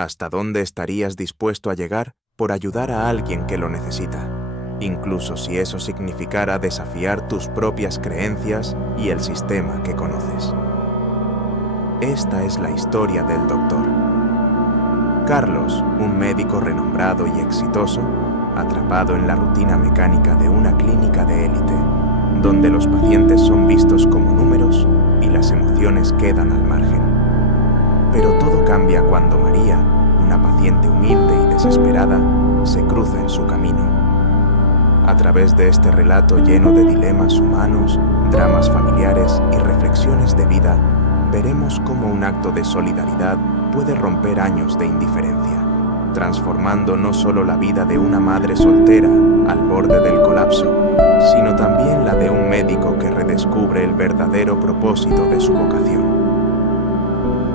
¿Hasta dónde estarías dispuesto a llegar por ayudar a alguien que lo necesita? Incluso si eso significara desafiar tus propias creencias y el sistema que conoces. Esta es la historia del doctor. Carlos, un médico renombrado y exitoso, atrapado en la rutina mecánica de una clínica de élite, donde los pacientes son vistos como números y las emociones quedan al margen. Pero todo cambia cuando María, una paciente humilde y desesperada, se cruza en su camino. A través de este relato lleno de dilemas humanos, dramas familiares y reflexiones de vida, veremos cómo un acto de solidaridad puede romper años de indiferencia, transformando no solo la vida de una madre soltera al borde del colapso, sino también la de un médico que redescubre el verdadero propósito de su vocación.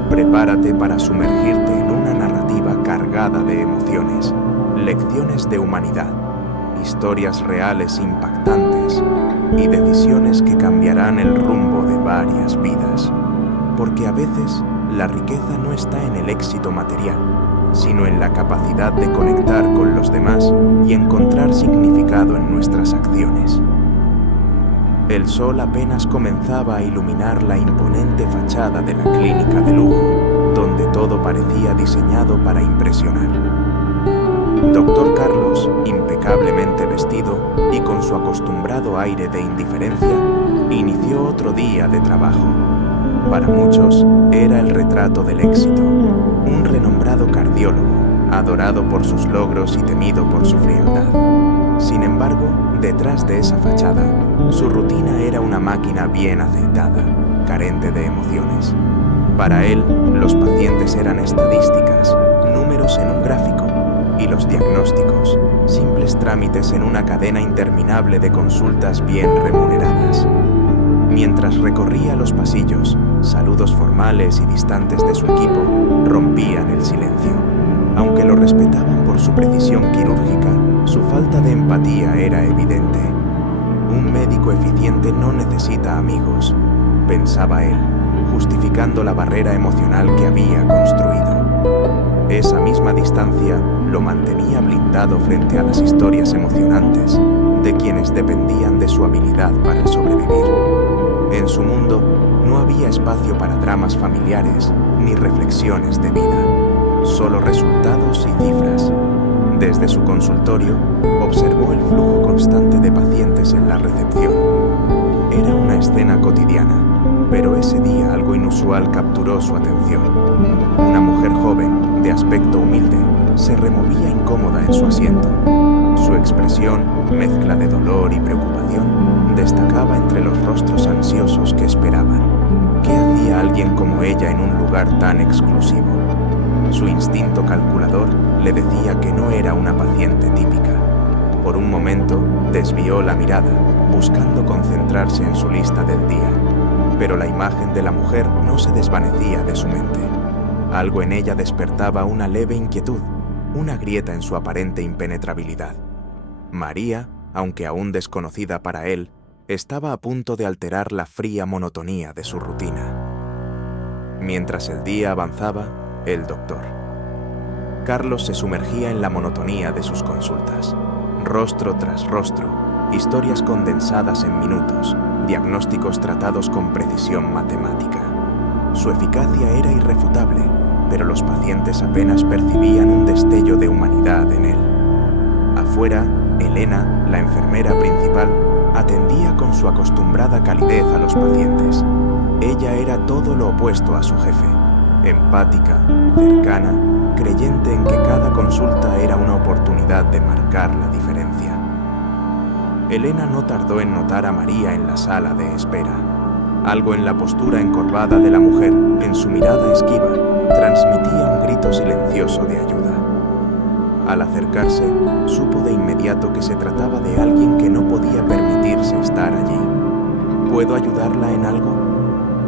Prepárate para sumergirte en una narrativa cargada de emociones, lecciones de humanidad, historias reales impactantes y decisiones que cambiarán el rumbo de varias vidas. Porque a veces la riqueza no está en el éxito material, sino en la capacidad de conectar con los demás y encontrar significado en nuestras acciones. El sol apenas comenzaba a iluminar la imponente fachada de la clínica de lujo, donde todo parecía diseñado para impresionar. Dr. Carlos, impecablemente vestido y con su acostumbrado aire de indiferencia, inició otro día de trabajo. Para muchos, era el retrato del éxito, un renombrado cardiólogo, adorado por sus logros y temido por su frialdad. Sin embargo, detrás de esa fachada, su rutina era una máquina bien aceitada, carente de emociones. Para él, los pacientes eran estadísticas, números en un gráfico, y los diagnósticos, simples trámites en una cadena interminable de consultas bien remuneradas. Mientras recorría los pasillos, saludos formales y distantes de su equipo rompían el silencio. Aunque lo respetaban por su precisión quirúrgica, su falta de empatía era evidente. Un médico eficiente no necesita amigos, pensaba él, justificando la barrera emocional que había construido. Esa misma distancia lo mantenía blindado frente a las historias emocionantes de quienes dependían de su habilidad para sobrevivir. En su mundo no había espacio para dramas familiares ni reflexiones de vida, solo resultados y cifras. Desde su consultorio, observó el flujo constante de pacientes en la recepción. Era una escena cotidiana, pero ese día algo inusual capturó su atención. Una mujer joven, de aspecto humilde, se removía incómoda en su asiento. Su expresión, mezcla de dolor y preocupación, destacaba entre los rostros ansiosos que esperaban. ¿Qué hacía alguien como ella en un lugar tan exclusivo? Su instinto calculador le decía que no era una paciente típica. Por un momento, desvió la mirada, buscando concentrarse en su lista del día. Pero la imagen de la mujer no se desvanecía de su mente. Algo en ella despertaba una leve inquietud, una grieta en su aparente impenetrabilidad. María, aunque aún desconocida para él, estaba a punto de alterar la fría monotonía de su rutina. Mientras el día avanzaba, el doctor. Carlos se sumergía en la monotonía de sus consultas. Rostro tras rostro, historias condensadas en minutos, diagnósticos tratados con precisión matemática. Su eficacia era irrefutable, pero los pacientes apenas percibían un destello de humanidad en él. Afuera, Elena, la enfermera principal, atendía con su acostumbrada calidez a los pacientes. Ella era todo lo opuesto a su jefe, empática, cercana, creyente en que cada consulta era una oportunidad de marcar la diferencia. Elena no tardó en notar a María en la sala de espera. Algo en la postura encorvada de la mujer, en su mirada esquiva, transmitía un grito silencioso de ayuda. Al acercarse, supo de inmediato que se trataba de alguien que no podía permitirse estar allí. ¿Puedo ayudarla en algo?,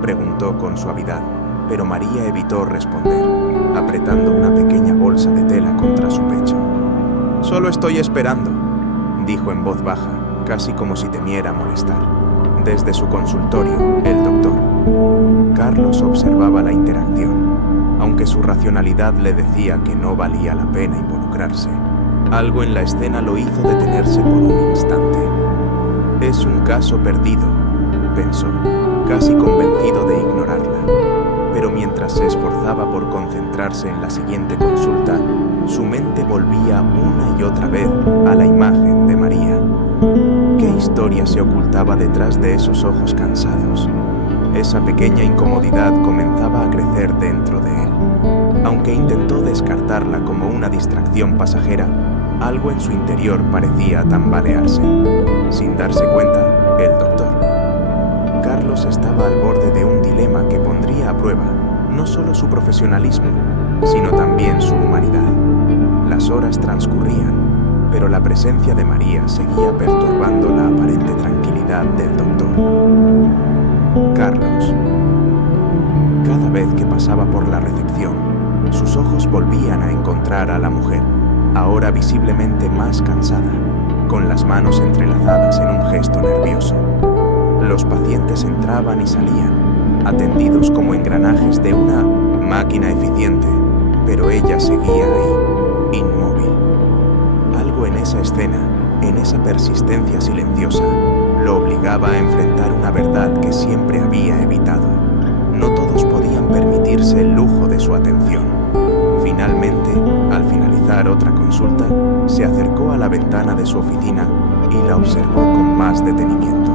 preguntó con suavidad, pero María evitó responder, apretando una pequeña bolsa de tela contra su pecho. «Solo estoy esperando», dijo en voz baja, casi como si temiera molestar. Desde su consultorio, el doctor. Carlos observaba la interacción. aunque su racionalidad le decía que no valía la pena involucrarse. Algo en la escena lo hizo detenerse por un instante. Es un caso perdido, pensó, casi convencido de ignorarla. Pero mientras se esforzaba por concentrarse en la siguiente consulta, su mente volvía una y otra vez a la imagen de María. ¿Qué historia se ocultaba detrás de esos ojos cansados? Esa pequeña incomodidad comenzaba a crecer dentro de él. Aunque intentó descartarla como una distracción pasajera, algo en su interior parecía tambalearse. Sin darse cuenta, el doctor Carlos estaba al borde de un dilema que pondría a prueba no solo su profesionalismo, sino también su humanidad. Las horas transcurrían, pero la presencia de María seguía perturbando la aparente tranquilidad del doctor. Carlos. Cada vez que pasaba por la recepción, sus ojos volvían a encontrar a la mujer, ahora visiblemente más cansada, con las manos entrelazadas en un gesto nervioso. Los pacientes entraban y salían, atendidos como engranajes de una máquina eficiente, pero ella seguía ahí, inmóvil. Algo en esa escena, en esa persistencia silenciosa, lo obligaba a enfrentar una verdad que siempre había evitado. No todos podían permitirse el lujo de su atención. Finalmente, al finalizar otra consulta, se acercó a la ventana de su oficina y la observó con más detenimiento.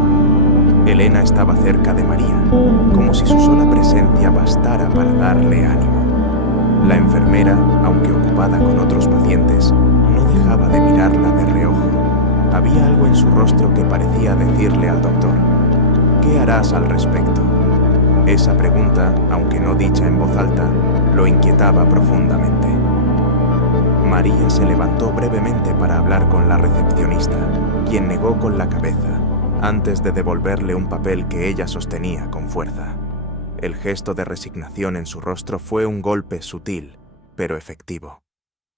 Elena estaba cerca de María, como si su sola presencia bastara para darle ánimo. La enfermera, aunque ocupada con otros pacientes, no dejaba de mirarla de reojo. Había algo en su rostro que parecía decirle al doctor: ¿qué harás al respecto? Esa pregunta, aunque no dicha en voz alta, lo inquietaba profundamente. María se levantó brevemente para hablar con la recepcionista, quien negó con la cabeza, antes de devolverle un papel que ella sostenía con fuerza. El gesto de resignación en su rostro fue un golpe sutil, pero efectivo.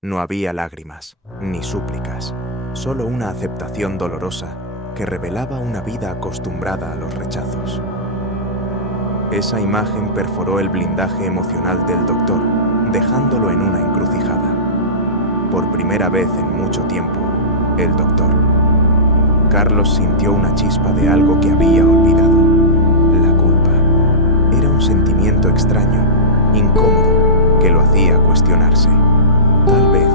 No había lágrimas, ni súplicas, solo una aceptación dolorosa que revelaba una vida acostumbrada a los rechazos. Esa imagen perforó el blindaje emocional del doctor, dejándolo en una encrucijada. Por primera vez en mucho tiempo, el doctor Carlos sintió una chispa de algo que había olvidado: la culpa. Era un sentimiento extraño, incómodo, que lo hacía cuestionarse. Tal vez,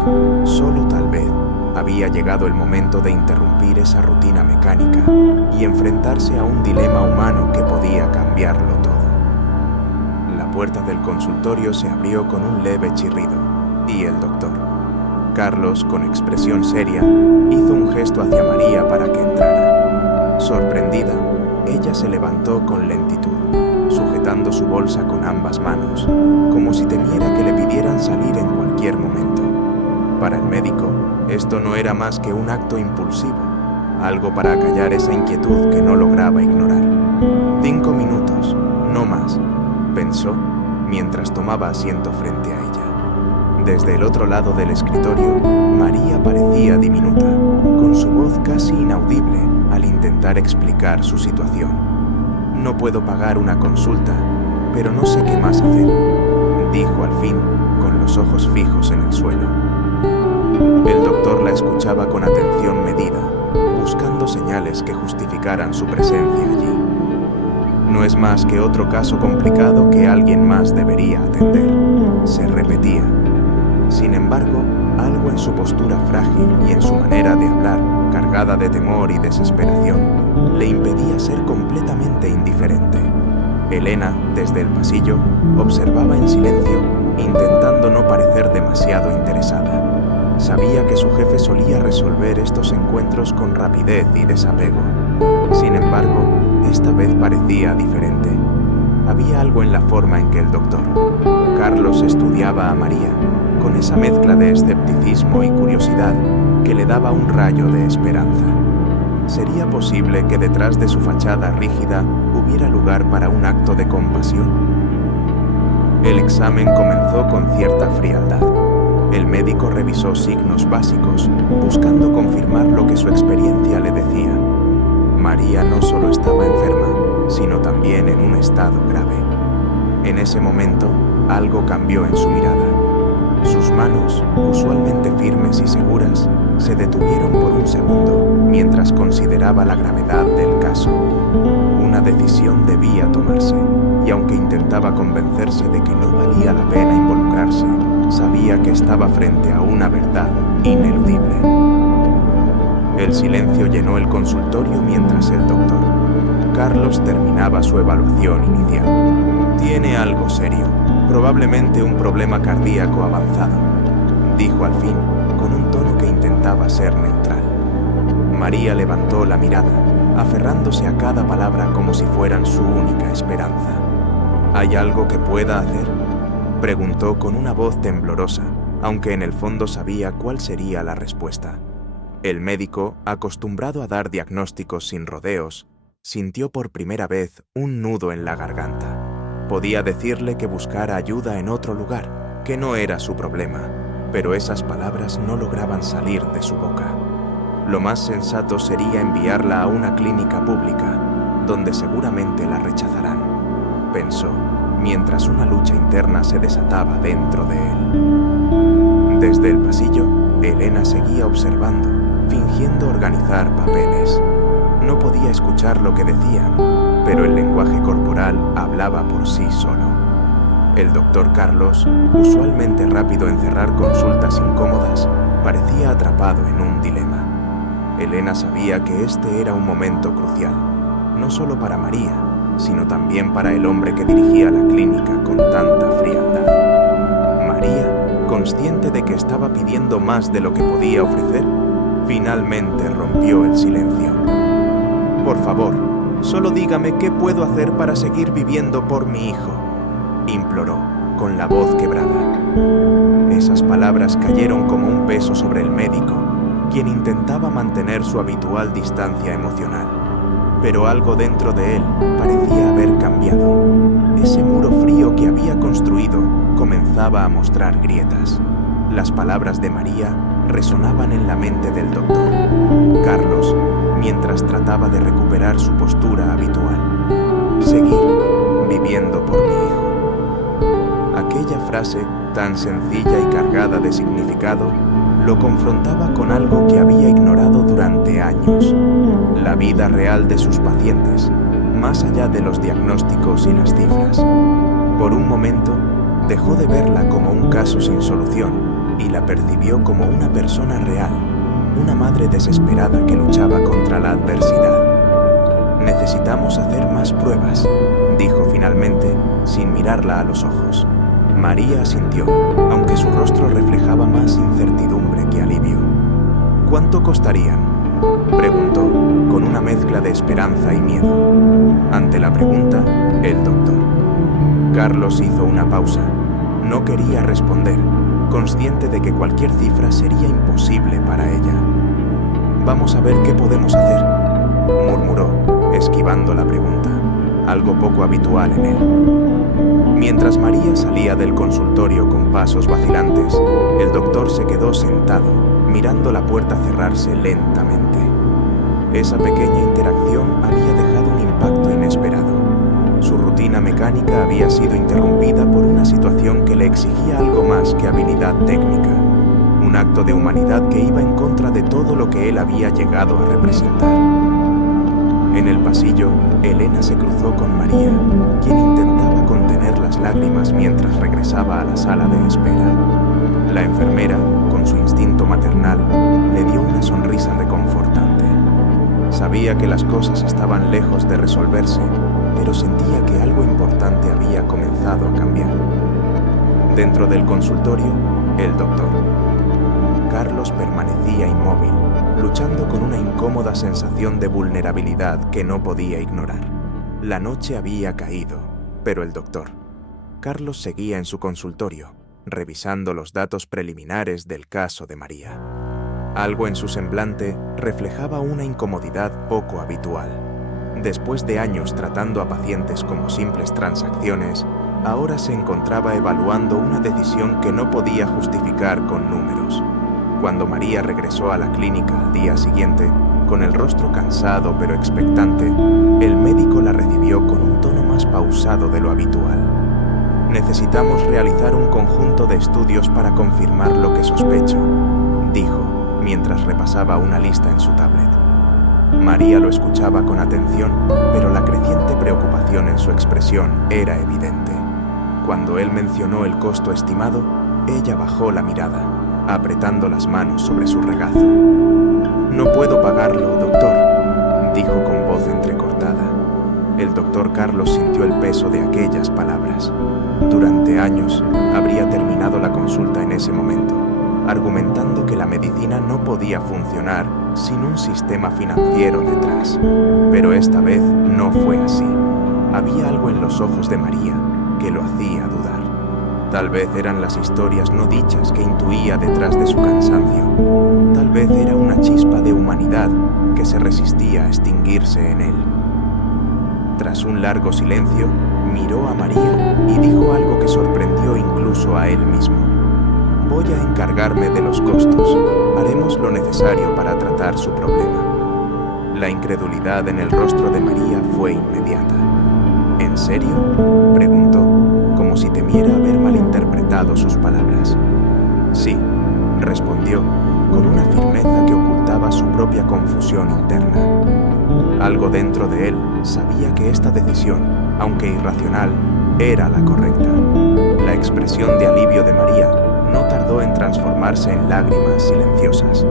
solo tal vez, había llegado el momento de interrumpir esa rutina mecánica y enfrentarse a un dilema humano que podía cambiarlo todo. La puerta del consultorio se abrió con un leve chirrido y el doctor Carlos, con expresión seria, hizo un gesto hacia María para que entrara. Sorprendida, ella se levantó con lentitud, sujetando su bolsa con ambas manos, como si temiera que le pidieran salir en cualquier momento. Para el médico, esto no era más que un acto impulsivo, algo para acallar esa inquietud que no lograba ignorar. 5 minutos, no más, pensó, mientras tomaba asiento frente a ella. Desde el otro lado del escritorio, María parecía diminuta, con su voz casi inaudible al intentar explicar su situación. «No puedo pagar una consulta, pero no sé qué más hacer», dijo al fin, con los ojos fijos en el suelo. El doctor la escuchaba con atención medida, buscando señales que justificaran su presencia allí. «No es más que otro caso complicado que alguien más debería atender», se repetía. Sin embargo, algo en su postura frágil y en su manera de hablar, cargada de temor y desesperación, le impedía ser completamente indiferente. Elena, desde el pasillo, observaba en silencio, intentando no parecer demasiado interesada. Sabía que su jefe solía resolver estos encuentros con rapidez y desapego. Sin embargo, esta vez parecía diferente. Había algo en la forma en que el doctor Carlos estudiaba a María, con esa mezcla de escepticismo y curiosidad que le daba un rayo de esperanza. ¿Sería posible que detrás de su fachada rígida hubiera lugar para un acto de compasión? El examen comenzó con cierta frialdad. El médico revisó signos básicos, buscando confirmar lo que su experiencia le decía. María no solo estaba enferma, sino también en un estado grave. En ese momento, algo cambió en su mirada. Sus manos, usualmente firmes y seguras, se detuvieron por un segundo mientras consideraba la gravedad del caso. Una decisión debía tomarse, y aunque intentaba convencerse de que no valía la pena involucrarse, sabía que estaba frente a una verdad ineludible. El silencio llenó el consultorio mientras el doctor Carlos terminaba su evaluación inicial. «Tiene algo serio, probablemente un problema cardíaco avanzado», dijo al fin, con un tono que intentaba ser neutral. María levantó la mirada, aferrándose a cada palabra como si fueran su única esperanza. «¿Hay algo que pueda hacer?», preguntó con una voz temblorosa, aunque en el fondo sabía cuál sería la respuesta. El médico, acostumbrado a dar diagnósticos sin rodeos, sintió por primera vez un nudo en la garganta. Podía decirle que buscara ayuda en otro lugar, que no era su problema, pero esas palabras no lograban salir de su boca. Lo más sensato sería enviarla a una clínica pública, donde seguramente la rechazarán, pensó, mientras una lucha interna se desataba dentro de él. Desde el pasillo, Elena seguía observando, fingiendo organizar papeles. No podía escuchar lo que decían, pero el lenguaje corporal hablaba por sí solo. El doctor Carlos, usualmente rápido en cerrar consultas incómodas, parecía atrapado en un dilema. Elena sabía que este era un momento crucial, no solo para María, sino también para el hombre que dirigía la clínica con tanta frialdad. María, consciente de que estaba pidiendo más de lo que podía ofrecer, finalmente rompió el silencio. «Por favor, solo dígame qué puedo hacer para seguir viviendo por mi hijo», imploró, con la voz quebrada. Esas palabras cayeron como un peso sobre el médico, quien intentaba mantener su habitual distancia emocional. Pero algo dentro de él parecía haber cambiado. Ese muro frío que había construido comenzaba a mostrar grietas. Las palabras de María resonaban en la mente del doctor Carlos mientras trataba de recuperar su postura habitual. Seguir viviendo por mi hijo. Aquella frase, tan sencilla y cargada de significado, lo confrontaba con algo que había ignorado durante años: la vida real de sus pacientes, más allá de los diagnósticos y las cifras. Por un momento, dejó de verla como un caso sin solución y la percibió como una persona real, una madre desesperada que luchaba contra la adversidad. «Necesitamos hacer más pruebas», dijo finalmente, sin mirarla a los ojos. María asintió, aunque su rostro reflejaba más incertidumbre que alivio. «¿Cuánto costarían?», preguntó, con una mezcla de esperanza y miedo. Ante la pregunta, el doctor Carlos hizo una pausa. No quería responder, consciente de que cualquier cifra sería imposible para ella. «Vamos a ver qué podemos hacer», murmuró, esquivando la pregunta, algo poco habitual en él. Mientras María salía del consultorio con pasos vacilantes, el doctor se quedó sentado, mirando la puerta cerrarse lentamente. Esa pequeña interacción había dejado un impacto inesperado. Su rutina mecánica había sido interrumpida por una situación que le exigía algo más que habilidad técnica, un acto de humanidad que iba en contra de todo lo que él había llegado a representar. En el pasillo, Elena se cruzó con María, quien intentaba contener las lágrimas mientras regresaba a la sala de espera. La enfermera, con su instinto maternal, le dio una sonrisa reconfortante. Sabía que las cosas estaban lejos de resolverse, pero sentía que algo importante había comenzado a cambiar. Dentro del consultorio, el doctor Carlos permanecía inmóvil, luchando con una incómoda sensación de vulnerabilidad que no podía ignorar. La noche había caído, pero el doctor Carlos seguía en su consultorio, revisando los datos preliminares del caso de María. Algo en su semblante reflejaba una incomodidad poco habitual. Después de años tratando a pacientes como simples transacciones, ahora se encontraba evaluando una decisión que no podía justificar con números. Cuando María regresó a la clínica al día siguiente, con el rostro cansado pero expectante, el médico la recibió con un tono más pausado de lo habitual. Necesitamos realizar un conjunto de estudios para confirmar lo que sospecho, dijo, mientras repasaba una lista en su tablet. María lo escuchaba con atención, pero la creciente preocupación en su expresión era evidente. Cuando él mencionó el costo estimado, ella bajó la mirada, apretando las manos sobre su regazo. «No puedo pagarlo, doctor», dijo con voz entrecortada. El doctor Carlos sintió el peso de aquellas palabras. Durante años habría terminado la consulta en ese momento, argumentando que la medicina no podía funcionar sin un sistema financiero detrás. Pero esta vez no fue así. Había algo en los ojos de María que lo hacía dudar. Tal vez eran las historias no dichas que intuía detrás de su cansancio. Tal vez era una chispa de humanidad que se resistía a extinguirse en él. Tras un largo silencio, miró a María y dijo algo que sorprendió incluso a él mismo. «Voy a encargarme de los costos. Haremos lo necesario para tratar su problema». La incredulidad en el rostro de María fue inmediata. «¿En serio?», preguntó, como si temiera haber malinterpretado sus palabras. «Sí», respondió, con una firmeza que ocultaba su propia confusión interna. Algo dentro de él sabía que esta decisión, aunque irracional, era la correcta. La expresión de alivio de María no tardó en transformarse en lágrimas silenciosas.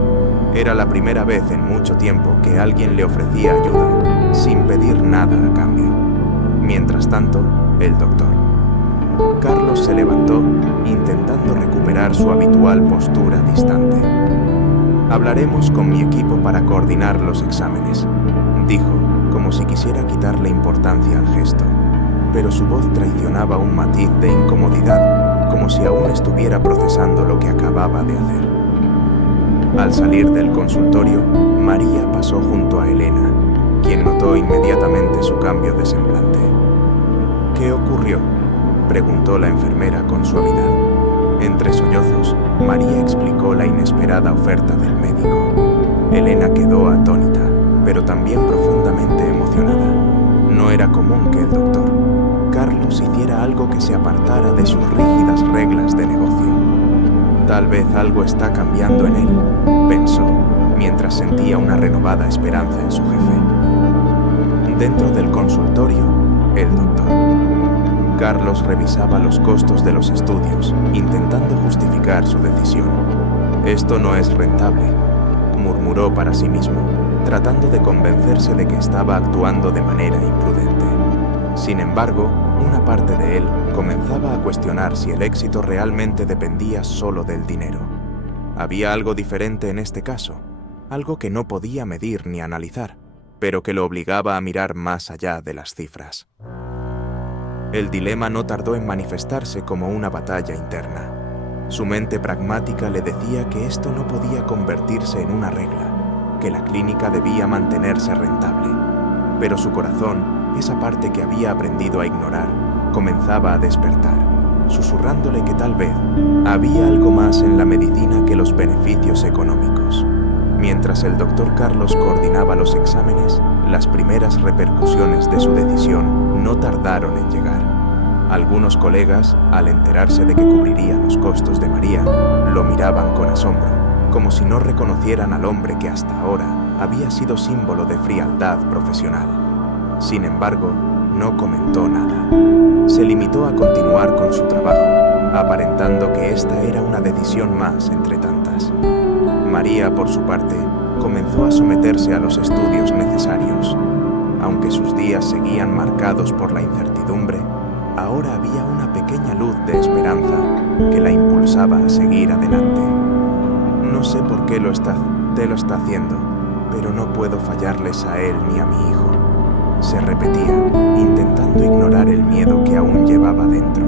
Era la primera vez en mucho tiempo que alguien le ofrecía ayuda, sin pedir nada a cambio. Mientras tanto, el doctor. Carlos se levantó, intentando recuperar su habitual postura distante. «Hablaremos con mi equipo para coordinar los exámenes», dijo, como si quisiera quitarle importancia al gesto. Pero su voz traicionaba un matiz de incomodidad, como si aún estuviera procesando lo que acababa de hacer. Al salir del consultorio, María pasó junto a Elena, quien notó inmediatamente su cambio de semblante. «¿Qué ocurrió?», preguntó la enfermera con suavidad. Entre sollozos, María explicó la inesperada oferta del médico. Elena quedó atónita, pero también profundamente emocionada. No era común que el doctor Carlos hiciera algo que se apartara de sus rígidas reglas de negocio. Tal vez algo está cambiando en él, pensó, mientras sentía una renovada esperanza en su jefe. Dentro del consultorio, el doctor Carlos revisaba los costos de los estudios, intentando justificar su decisión. «Esto no es rentable», murmuró para sí mismo, tratando de convencerse de que estaba actuando de manera imprudente. Sin embargo, una parte de él comenzaba a cuestionar si el éxito realmente dependía solo del dinero. Había algo diferente en este caso, algo que no podía medir ni analizar, pero que lo obligaba a mirar más allá de las cifras. El dilema no tardó en manifestarse como una batalla interna. Su mente pragmática le decía que esto no podía convertirse en una regla, que la clínica debía mantenerse rentable. Pero su corazón, esa parte que había aprendido a ignorar, comenzaba a despertar, susurrándole que tal vez había algo más en la medicina que los beneficios económicos. Mientras el doctor Carlos coordinaba los exámenes, las primeras repercusiones de su decisión no tardaron en llegar. Algunos colegas, al enterarse de que cubriría los costos de María, lo miraban con asombro, como si no reconocieran al hombre que hasta ahora había sido símbolo de frialdad profesional. Sin embargo, no comentó nada. Se limitó a continuar con su trabajo, aparentando que esta era una decisión más entre tantas. María, por su parte, comenzó a someterse a los estudios necesarios. Aunque sus días seguían marcados por la incertidumbre, ahora había una pequeña luz de esperanza que la impulsaba a seguir adelante. «No sé por qué lo está haciendo, pero no puedo fallarles a él ni a mi hijo», se repetía, intentando ignorar el miedo que aún llevaba dentro.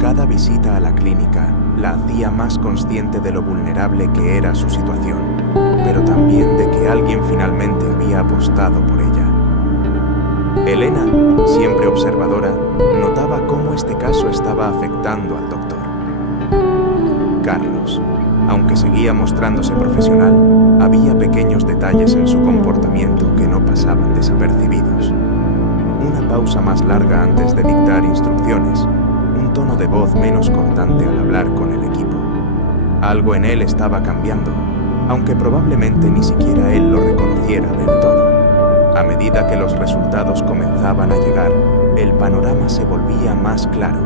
Cada visita a la clínica la hacía más consciente de lo vulnerable que era su situación, pero también de que alguien finalmente había apostado por ella. Elena, siempre observadora, notaba cómo este caso estaba afectando al doctor. Carlos, aunque seguía mostrándose profesional, había pequeños detalles en su comportamiento que no pasaban desapercibidos. Una pausa más larga antes de dictar instrucciones, un tono de voz menos cortante al hablar con el equipo. Algo en él estaba cambiando, aunque probablemente ni siquiera él lo reconociera del todo. A medida que los resultados comenzaban a llegar, el panorama se volvía más claro,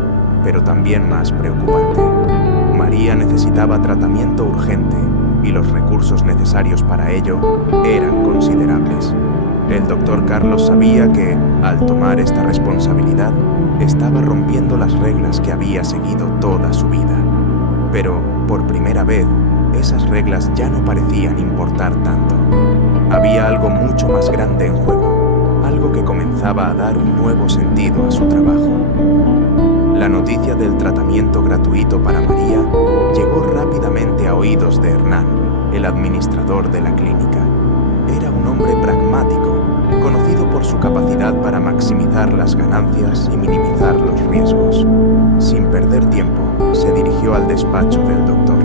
pero también más preocupante. María necesitaba tratamiento urgente y los recursos necesarios para ello eran considerables. El doctor Carlos sabía que, al tomar esta responsabilidad, estaba rompiendo las reglas que había seguido toda su vida. Pero, por primera vez, esas reglas ya no parecían importar tanto. Había algo mucho más grande en juego, algo que comenzaba a dar un nuevo sentido a su trabajo. La noticia del tratamiento gratuito para María llegó rápidamente a oídos de Hernán, el administrador de la clínica. Era un hombre pragmático, conocido por su capacidad para maximizar las ganancias y minimizar los riesgos. Sin perder tiempo, se dirigió al despacho del doctor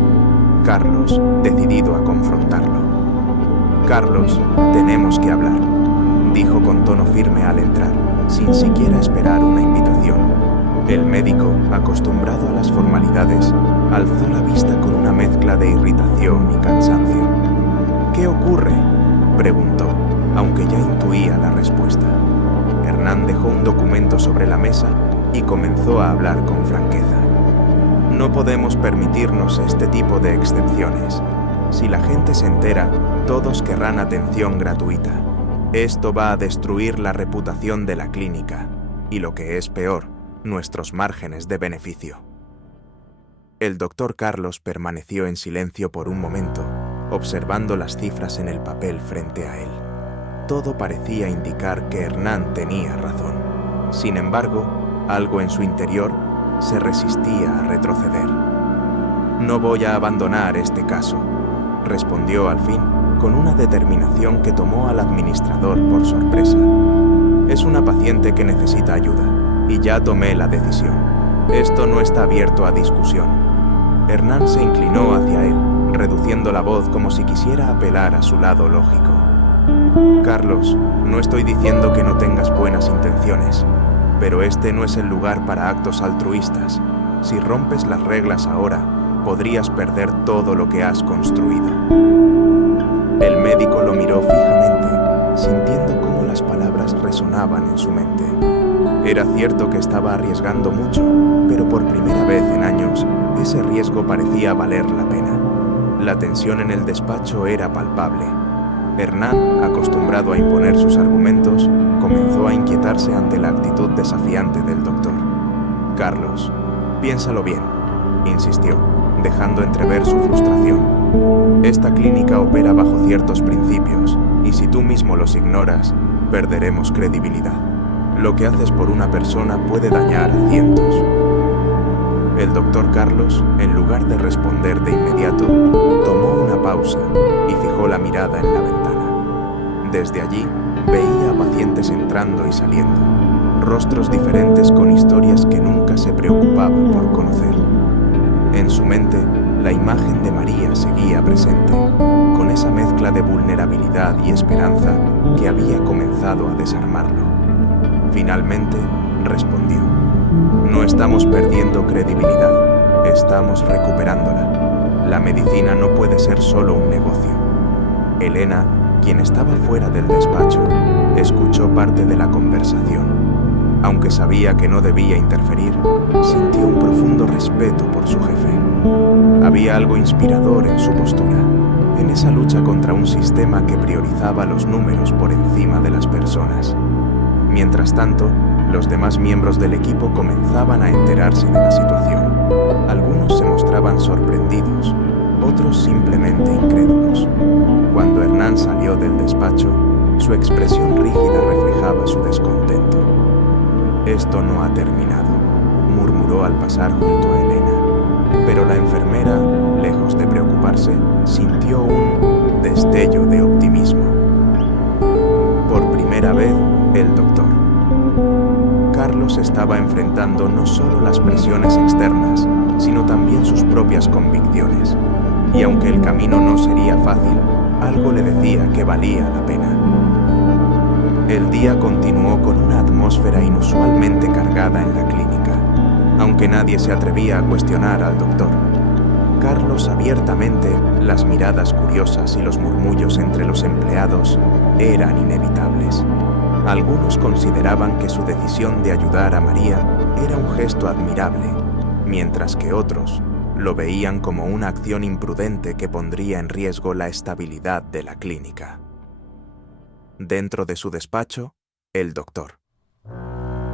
Carlos, decidido a confrontarlo. «Carlos, tenemos que hablar», dijo con tono firme al entrar, sin siquiera esperar una invitación. El médico, acostumbrado a las formalidades, alzó la vista con una mezcla de irritación y cansancio. «¿Qué ocurre?», preguntó, aunque ya intuía la respuesta. Hernán dejó un documento sobre la mesa y comenzó a hablar con franqueza. «No podemos permitirnos este tipo de excepciones. Si la gente se entera, todos querrán atención gratuita. Esto va a destruir la reputación de la clínica y, lo que es peor, nuestros márgenes de beneficio». El doctor Carlos permaneció en silencio por un momento, observando las cifras en el papel frente a él. Todo parecía indicar que Hernán tenía razón. Sin embargo, algo en su interior se resistía a retroceder. «No voy a abandonar este caso», respondió al fin, con una determinación que tomó al administrador por sorpresa. «Es una paciente que necesita ayuda, y ya tomé la decisión. Esto no está abierto a discusión». Hernán se inclinó hacia él, reduciendo la voz como si quisiera apelar a su lado lógico. «Carlos, no estoy diciendo que no tengas buenas intenciones, pero este no es el lugar para actos altruistas. Si rompes las reglas ahora, podrías perder todo lo que has construido». El médico lo miró fijamente, sintiendo cómo las palabras resonaban en su mente. Era cierto que estaba arriesgando mucho, pero por primera vez en años, ese riesgo parecía valer la pena. La tensión en el despacho era palpable. Hernán, acostumbrado a imponer sus argumentos, comenzó a inquietarse ante la actitud desafiante del doctor. «Carlos, piénsalo bien», insistió, dejando entrever su frustración. «Esta clínica opera bajo ciertos principios, y si tú mismo los ignoras, perderemos credibilidad. Lo que haces por una persona puede dañar a cientos». El doctor Carlos, en lugar de responder de inmediato, tomó una pausa y fijó la mirada en la ventana. Desde allí, veía a pacientes entrando y saliendo, rostros diferentes con historias que nunca se preocupaba por conocer. En su mente, la imagen de María seguía presente, con esa mezcla de vulnerabilidad y esperanza que había comenzado a desarmarlo. Finalmente, respondió: «No estamos perdiendo credibilidad, estamos recuperándola. La medicina no puede ser solo un negocio». Elena, quien estaba fuera del despacho, escuchó parte de la conversación. Aunque sabía que no debía interferir, sintió un profundo respeto por su jefe. Había algo inspirador en su postura, en esa lucha contra un sistema que priorizaba los números por encima de las personas. Mientras tanto, los demás miembros del equipo comenzaban a enterarse de la situación. Algunos se mostraban sorprendidos, otros simplemente incrédulos. Cuando Hernán salió del despacho, su expresión rígida reflejaba su descontento. «Esto no ha terminado», murmuró al pasar junto a Elena. Pero la enfermera, lejos de preocuparse, sintió un destello de optimismo. Por primera vez, el doctor Carlos estaba enfrentando no solo las presiones externas, sino también sus propias convicciones. Y aunque el camino no sería fácil, algo le decía que valía la pena. El día continuó con una atmósfera inusualmente cargada en la clínica. aunque nadie se atrevía a cuestionar al doctor. Carlos abiertamente, las miradas curiosas y los murmullos entre los empleados eran inevitables. Algunos consideraban que su decisión de ayudar a María era un gesto admirable, mientras que otros lo veían como una acción imprudente que pondría en riesgo la estabilidad de la clínica. Dentro de su despacho, el doctor.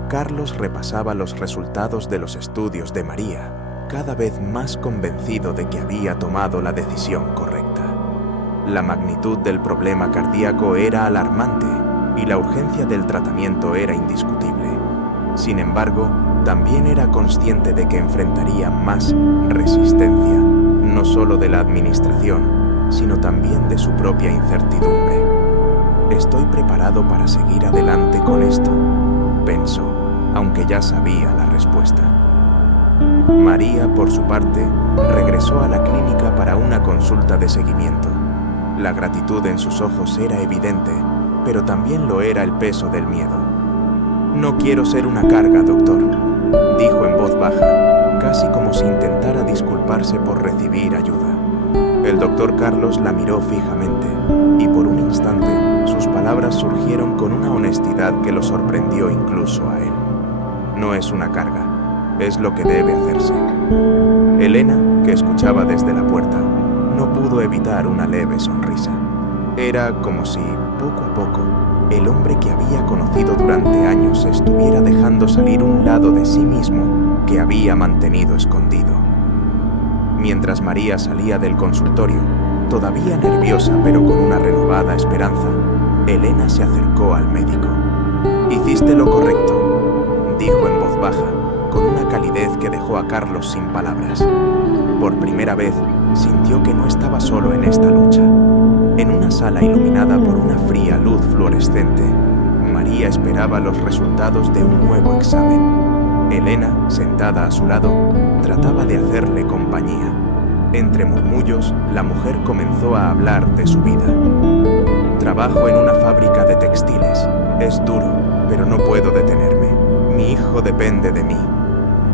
Carlos repasaba los resultados de los estudios de María, cada vez más convencido de que había tomado la decisión correcta. La magnitud del problema cardíaco era alarmante y la urgencia del tratamiento era indiscutible. Sin embargo, también era consciente de que enfrentaría más resistencia, no solo de la administración, sino también de su propia incertidumbre. «¿Estoy preparado para seguir adelante con esto?», pensó, aunque ya sabía la respuesta. María, por su parte, regresó a la clínica para una consulta de seguimiento. La gratitud en sus ojos era evidente, pero también lo era el peso del miedo. «No quiero ser una carga, doctor», dijo en voz baja, casi como si intentara disculparse por recibir ayuda. El doctor Carlos la miró fijamente, y por un instante sus palabras surgieron con una honestidad que lo sorprendió incluso a él. «No es una carga, es lo que debe hacerse». Elena, que escuchaba desde la puerta, no pudo evitar una leve sonrisa. Era como si, poco a poco, el hombre que había conocido durante años estuviera dejando salir un lado de sí mismo que había mantenido escondido. Mientras María salía del consultorio, todavía nerviosa pero con una renovada esperanza, Elena se acercó al médico. «Hiciste lo correcto», dijo en voz baja, con una calidez que dejó a Carlos sin palabras. Por primera vez, sintió que no estaba solo en esta lucha. En una sala iluminada por una fría luz fluorescente, María esperaba los resultados de un nuevo examen. Elena, sentada a su lado, trataba de hacerle compañía. Entre murmullos, la mujer comenzó a hablar de su vida. «Trabajo en una fábrica de textiles. Es duro, pero no puedo detenerme. Mi hijo depende de mí».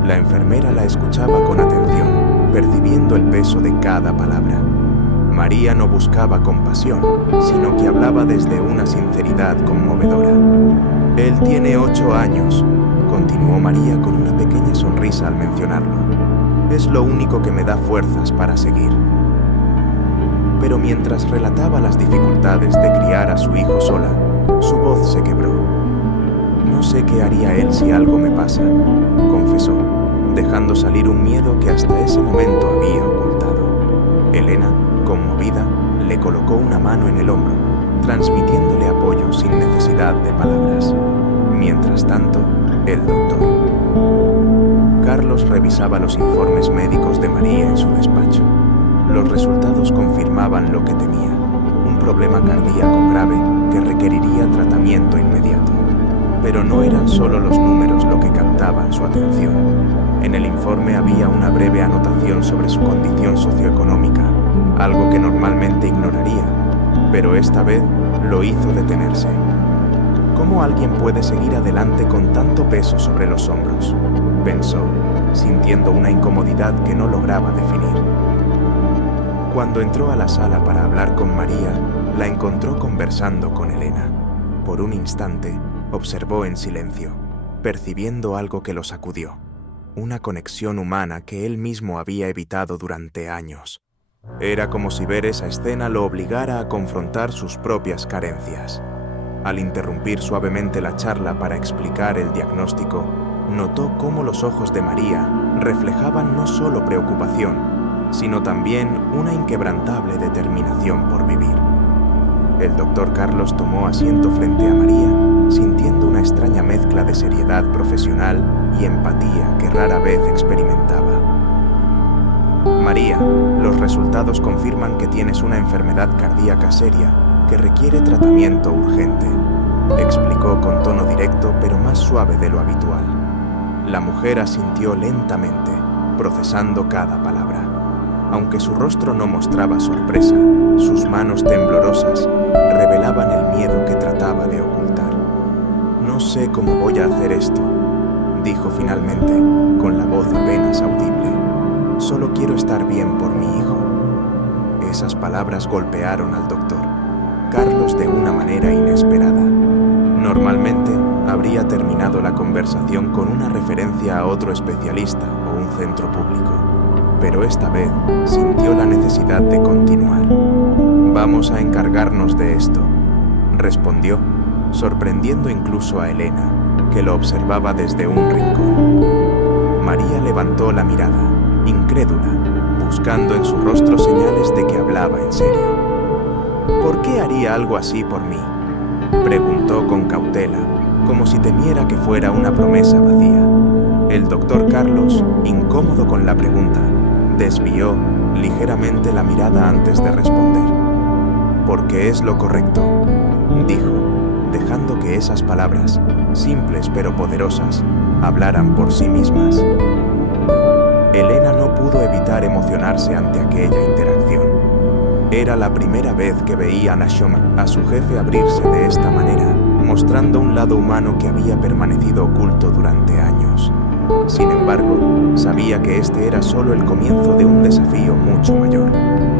La enfermera la escuchaba con atención, percibiendo el peso de cada palabra. María no buscaba compasión, sino que hablaba desde una sinceridad conmovedora. «Él tiene 8 años», continuó María con una pequeña sonrisa al mencionarlo. «Es lo único que me da fuerzas para seguir». Pero mientras relataba las dificultades de criar a su hijo sola, su voz se quebró. «No sé qué haría él si algo me pasa», confesó, dejando salir un miedo que hasta ese momento había ocultado. Elena, conmovida, le colocó una mano en el hombro, transmitiéndole apoyo sin necesidad de palabras. Mientras tanto, el doctor. Carlos revisaba los informes médicos de María en su despacho. Los resultados confirmaban lo que temía, un problema cardíaco grave que requeriría tratamiento inmediato. Pero no eran solo los números lo que captaban su atención. En el informe había una breve anotación sobre su condición socioeconómica, algo que normalmente ignoraría, pero esta vez lo hizo detenerse. ¿Cómo alguien puede seguir adelante con tanto peso sobre los hombros?, pensó, sintiendo una incomodidad que no lograba definir. Cuando entró a la sala para hablar con María, la encontró conversando con Elena. Por un instante, observó en silencio, percibiendo algo que lo sacudió, una conexión humana que él mismo había evitado durante años. Era como si ver esa escena lo obligara a confrontar sus propias carencias. Al interrumpir suavemente la charla para explicar el diagnóstico, notó cómo los ojos de María reflejaban no solo preocupación, sino también una inquebrantable determinación por vivir. El doctor Carlos tomó asiento frente a María, sintiendo una extraña mezcla de seriedad profesional y empatía que rara vez experimentaba. «María, los resultados confirman que tienes una enfermedad cardíaca seria que requiere tratamiento urgente», explicó con tono directo pero más suave de lo habitual. La mujer asintió lentamente, procesando cada palabra. Aunque su rostro no mostraba sorpresa, sus manos temblorosas revelaban el miedo que trataba de ocultar. «No sé cómo voy a hacer esto», dijo finalmente, con la voz apenas audible. Solo quiero estar bien por mi hijo. Esas palabras golpearon al doctor Carlos de una manera inesperada. Normalmente habría terminado la conversación con una referencia a otro especialista o un centro público, pero esta vez sintió la necesidad de continuar. «Vamos a encargarnos de esto», respondió, sorprendiendo incluso a Elena, que lo observaba desde un rincón. María levantó la mirada, incrédula, buscando en su rostro señales de que hablaba en serio. «¿Por qué haría algo así por mí?», preguntó con cautela, como si temiera que fuera una promesa vacía. El doctor Carlos, incómodo con la pregunta, desvió ligeramente la mirada antes de responder. «Porque es lo correcto», dijo, dejando que esas palabras, simples pero poderosas, hablaran por sí mismas. Elena no pudo evitar emocionarse ante aquella interacción. Era la primera vez que veía a Nashom, a su jefe, abrirse de esta manera, mostrando un lado humano que había permanecido oculto durante años. Sin embargo, sabía que este era solo el comienzo de un desafío mucho mayor.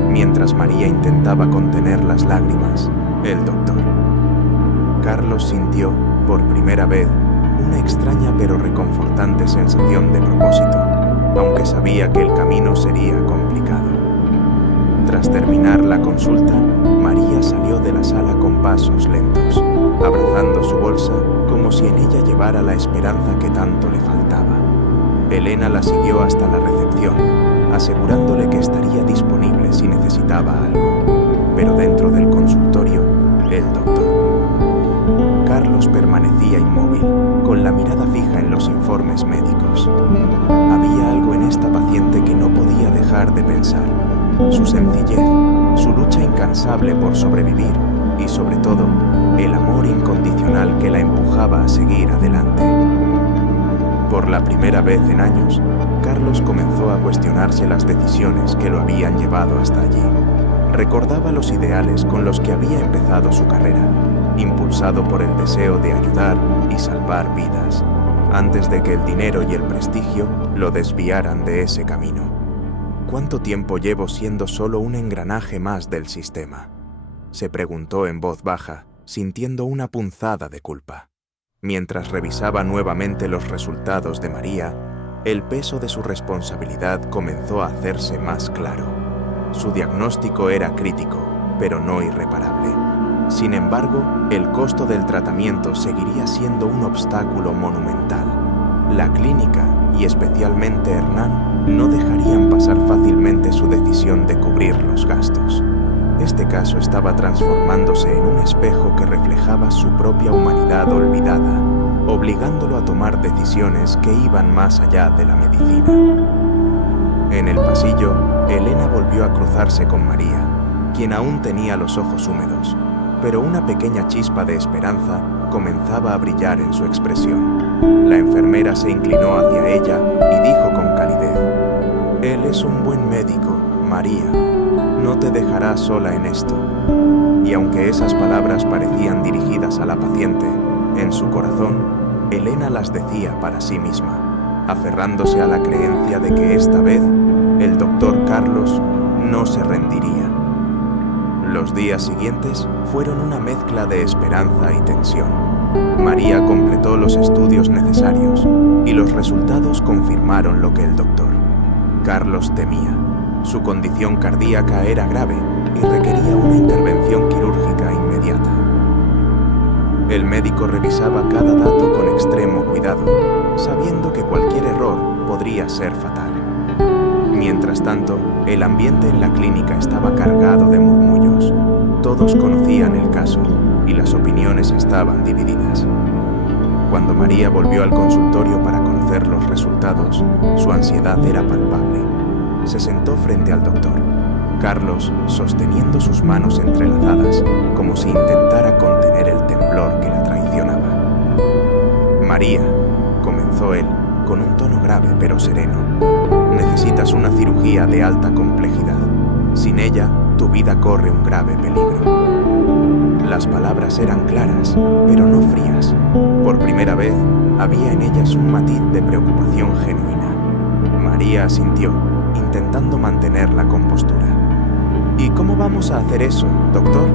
Mientras María intentaba contener las lágrimas, el doctor Carlos sintió, por primera vez, una extraña pero reconfortante sensación de propósito, aunque sabía que el camino sería complicado. Tras terminar la consulta, María salió de la sala con pasos lentos, abrazando su bolsa como si en ella llevara la esperanza que tanto le faltaba. Elena la siguió hasta la recepción, asegurándole que estaría disponible si necesitaba algo, pero dentro del consultorio, el doctor Carlos permanecía inmóvil, con la mirada fija en los informes médicos. Había algo en esta paciente que no podía dejar de pensar. Su sencillez, su lucha incansable por sobrevivir y, sobre todo, el amor incondicional que la empujaba a seguir adelante. Por la primera vez en años, Carlos comenzó a cuestionarse las decisiones que lo habían llevado hasta allí. Recordaba los ideales con los que había empezado su carrera, impulsado por el deseo de ayudar y salvar vidas, antes de que el dinero y el prestigio lo desviaran de ese camino. ¿Cuánto tiempo llevo siendo solo un engranaje más del sistema?, se preguntó en voz baja, sintiendo una punzada de culpa. Mientras revisaba nuevamente los resultados de María, el peso de su responsabilidad comenzó a hacerse más claro. Su diagnóstico era crítico, pero no irreparable. Sin embargo, el costo del tratamiento seguiría siendo un obstáculo monumental. La clínica, y especialmente Hernán, no dejarían pasar fácilmente su decisión de cubrir los gastos. Este caso estaba transformándose en un espejo que reflejaba su propia humanidad olvidada, obligándolo a tomar decisiones que iban más allá de la medicina. En el pasillo, Elena volvió a cruzarse con María, quien aún tenía los ojos húmedos, pero una pequeña chispa de esperanza comenzaba a brillar en su expresión. La enfermera se inclinó hacia ella y dijo con calidez: «Él es un buen médico, María. No te dejará sola en esto». Y aunque esas palabras parecían dirigidas a la paciente, en su corazón, Elena las decía para sí misma, aferrándose a la creencia de que esta vez el doctor Carlos no se rendiría. Los días siguientes fueron una mezcla de esperanza y tensión. María completó los estudios necesarios y los resultados confirmaron lo que el doctor Carlos temía. Su condición cardíaca era grave y requería una intervención quirúrgica inmediata. El médico revisaba cada dato con extremo cuidado, sabiendo que cualquier error podría ser fatal. Mientras tanto, el ambiente en la clínica estaba cargado de murmullos. Todos conocían el caso y las opiniones estaban divididas. Cuando María volvió al consultorio para conocer los resultados, su ansiedad era palpable. Se sentó frente al doctor Carlos, sosteniendo sus manos entrelazadas, como si intentara contener el temblor que la traicionaba. «María», comenzó él, con un tono grave pero sereno, «necesitas una cirugía de alta complejidad. Sin ella, tu vida corre un grave peligro». Las palabras eran claras, pero no frías. Por primera vez, había en ellas un matiz de preocupación genuina. María asintió, intentando mantener la compostura. «¿Y cómo vamos a hacer eso, doctor?»,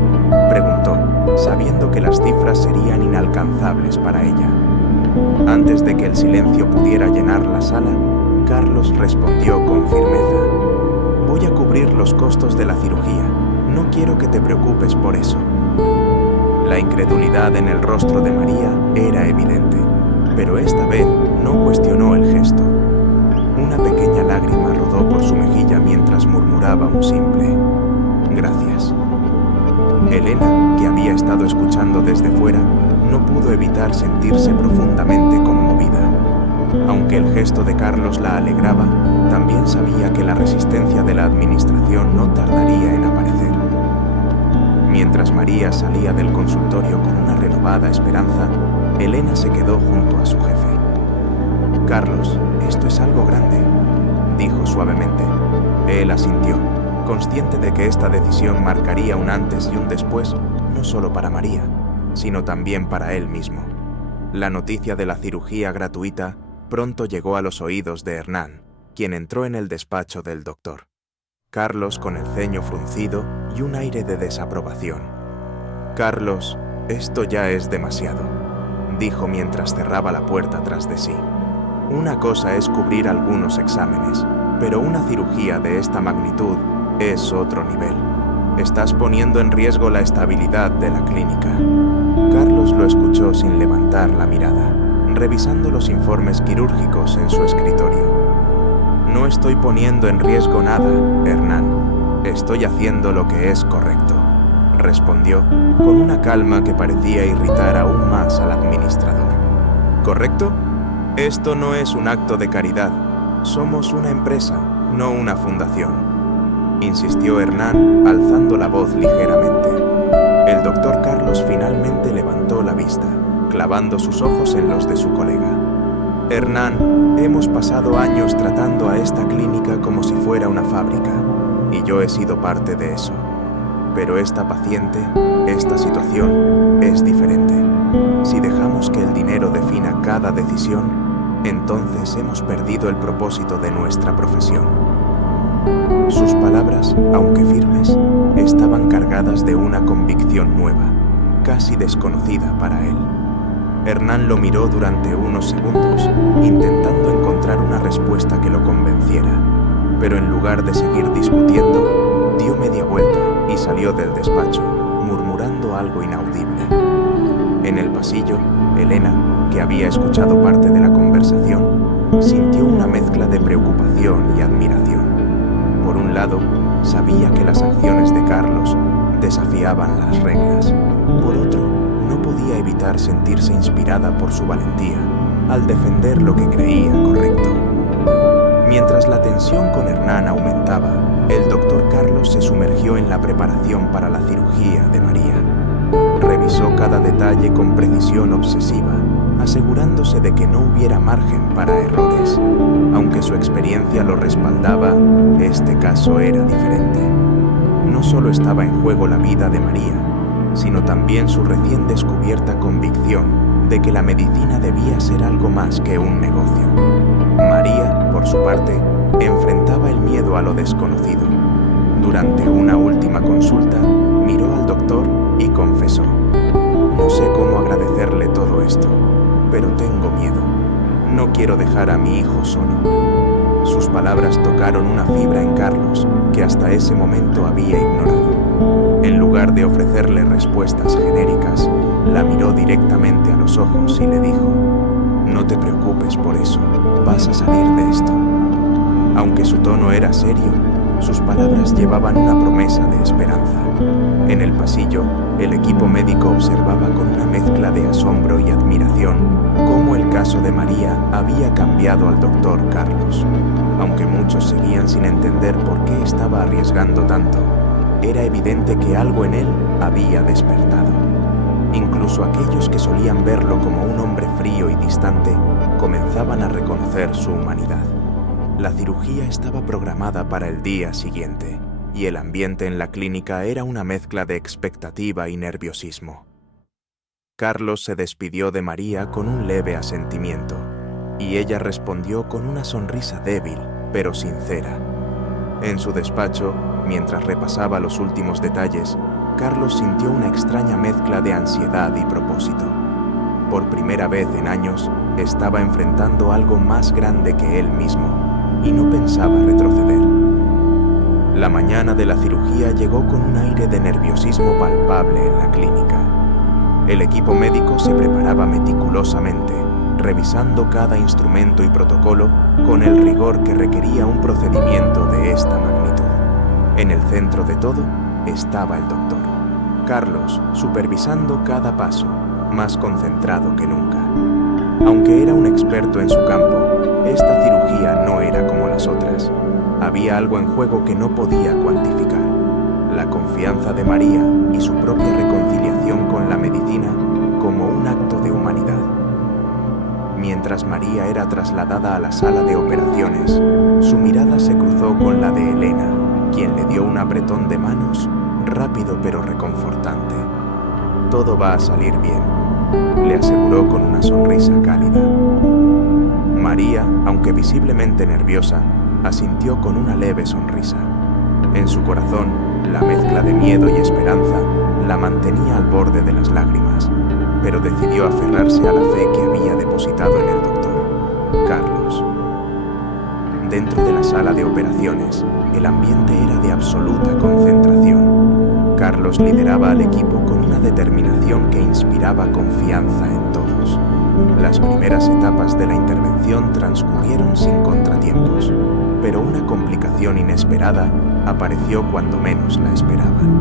preguntó, sabiendo que las cifras serían inalcanzables para ella. Antes de que el silencio pudiera llenar la sala, Carlos respondió con firmeza: «Voy a cubrir los costos de la cirugía. No quiero que te preocupes por eso». La incredulidad en el rostro de María era evidente, pero esta vez no cuestionó el gesto. Una pequeña lágrima rodó por su mejilla mientras murmuraba un simple «gracias». Elena, que había estado escuchando desde fuera, no pudo evitar sentirse profundamente conmovida. Aunque el gesto de Carlos la alegraba, también sabía que la resistencia de la administración no tardaría en aparecer. Mientras María salía del consultorio con una renovada esperanza, Elena se quedó junto a su jefe. «Carlos, esto es algo grande», dijo suavemente. Él asintió, consciente de que esta decisión marcaría un antes y un después, no solo para María, sino también para él mismo. La noticia de la cirugía gratuita pronto llegó a los oídos de Hernán, quien entró en el despacho del doctor. Carlos con el ceño fruncido y un aire de desaprobación. «Carlos, esto ya es demasiado», dijo mientras cerraba la puerta tras de sí. «Una cosa es cubrir algunos exámenes, pero una cirugía de esta magnitud es otro nivel. Estás poniendo en riesgo la estabilidad de la clínica». Carlos lo escuchó sin levantar la mirada, revisando los informes quirúrgicos en su escritorio. «No estoy poniendo en riesgo nada, Hernán. Estoy haciendo lo que es correcto», respondió, con una calma que parecía irritar aún más al administrador. «¿Correcto? Esto no es un acto de caridad. Somos una empresa, no una fundación», insistió Hernán, alzando la voz ligeramente. El doctor Carlos finalmente levantó la vista, clavando sus ojos en los de su colega. «Hernán, hemos pasado años tratando a esta clínica como si fuera una fábrica, y yo he sido parte de eso. Pero esta paciente, esta situación, es diferente. Si dejamos que el dinero defina cada decisión, entonces hemos perdido el propósito de nuestra profesión». Sus palabras, aunque firmes, estaban cargadas de una convicción nueva, casi desconocida para él. Hernán lo miró durante unos segundos, intentando encontrar una respuesta que lo convenciera, pero en lugar de seguir discutiendo, dio media vuelta y salió del despacho, murmurando algo inaudible. En el pasillo, Elena, que había escuchado parte de la conversación, sintió una mezcla de preocupación y admiración. Por un lado, sabía que las acciones de Carlos desafiaban las reglas. Por otro, no podía evitar sentirse inspirada por su valentía al defender lo que creía correcto. Mientras la tensión con Hernán aumentaba, el doctor Carlos se sumergió en la preparación para la cirugía de María. Revisó cada detalle con precisión obsesiva, asegurándose de que no hubiera margen para errores. Aunque su experiencia lo respaldaba, este caso era diferente. No solo estaba en juego la vida de María, sino también su recién descubierta convicción de que la medicina debía ser algo más que un negocio. María, por su parte, enfrentaba el miedo a lo desconocido. Durante una última consulta, miró al doctor y confesó: «No sé cómo agradecerle todo esto, pero tengo miedo. No quiero dejar a mi hijo solo». Sus palabras tocaron una fibra en Carlos que hasta ese momento había ignorado. En lugar de ofrecerle respuestas genéricas, la miró directamente a los ojos y le dijo: «No te preocupes por eso, vas a salir de esto». Aunque su tono era serio, sus palabras llevaban una promesa de esperanza. En el pasillo, el equipo médico observaba con una mezcla de asombro y admiración cómo el caso de María había cambiado al doctor Carlos. Aunque muchos seguían sin entender por qué estaba arriesgando tanto, era evidente que algo en él había despertado. Incluso aquellos que solían verlo como un hombre frío y distante comenzaban a reconocer su humanidad. La cirugía estaba programada para el día siguiente, y el ambiente en la clínica era una mezcla de expectativa y nerviosismo. Carlos se despidió de María con un leve asentimiento, y ella respondió con una sonrisa débil, pero sincera. En su despacho, mientras repasaba los últimos detalles, Carlos sintió una extraña mezcla de ansiedad y propósito. Por primera vez en años, estaba enfrentando algo más grande que él mismo, y no pensaba retroceder. La mañana de la cirugía llegó con un aire de nerviosismo palpable en la clínica. El equipo médico se preparaba meticulosamente, revisando cada instrumento y protocolo con el rigor que requería un procedimiento de esta magnitud. En el centro de todo estaba el doctor, Carlos, supervisando cada paso, más concentrado que nunca. Aunque era un experto en su campo, esta cirugía no era como las otras. Había algo en juego que no podía cuantificar: la confianza de María y su propia reconciliación con la medicina como un acto de humanidad. Mientras María era trasladada a la sala de operaciones, su mirada se cruzó con la de Elena, quien le dio un apretón de manos rápido pero reconfortante. «Todo va a salir bien», le aseguró con una sonrisa cálida. María, aunque visiblemente nerviosa, asintió con una leve sonrisa. En su corazón, la mezcla de miedo y esperanza la mantenía al borde de las lágrimas, pero decidió aferrarse a la fe que había depositado en el doctor, Carlos. Dentro de la sala de operaciones, el ambiente era de absoluta concentración. Carlos lideraba al equipo con una determinación que inspiraba confianza en todos. Las primeras etapas de la intervención transcurrieron sin contratiempos, pero una complicación inesperada apareció cuando menos la esperaban.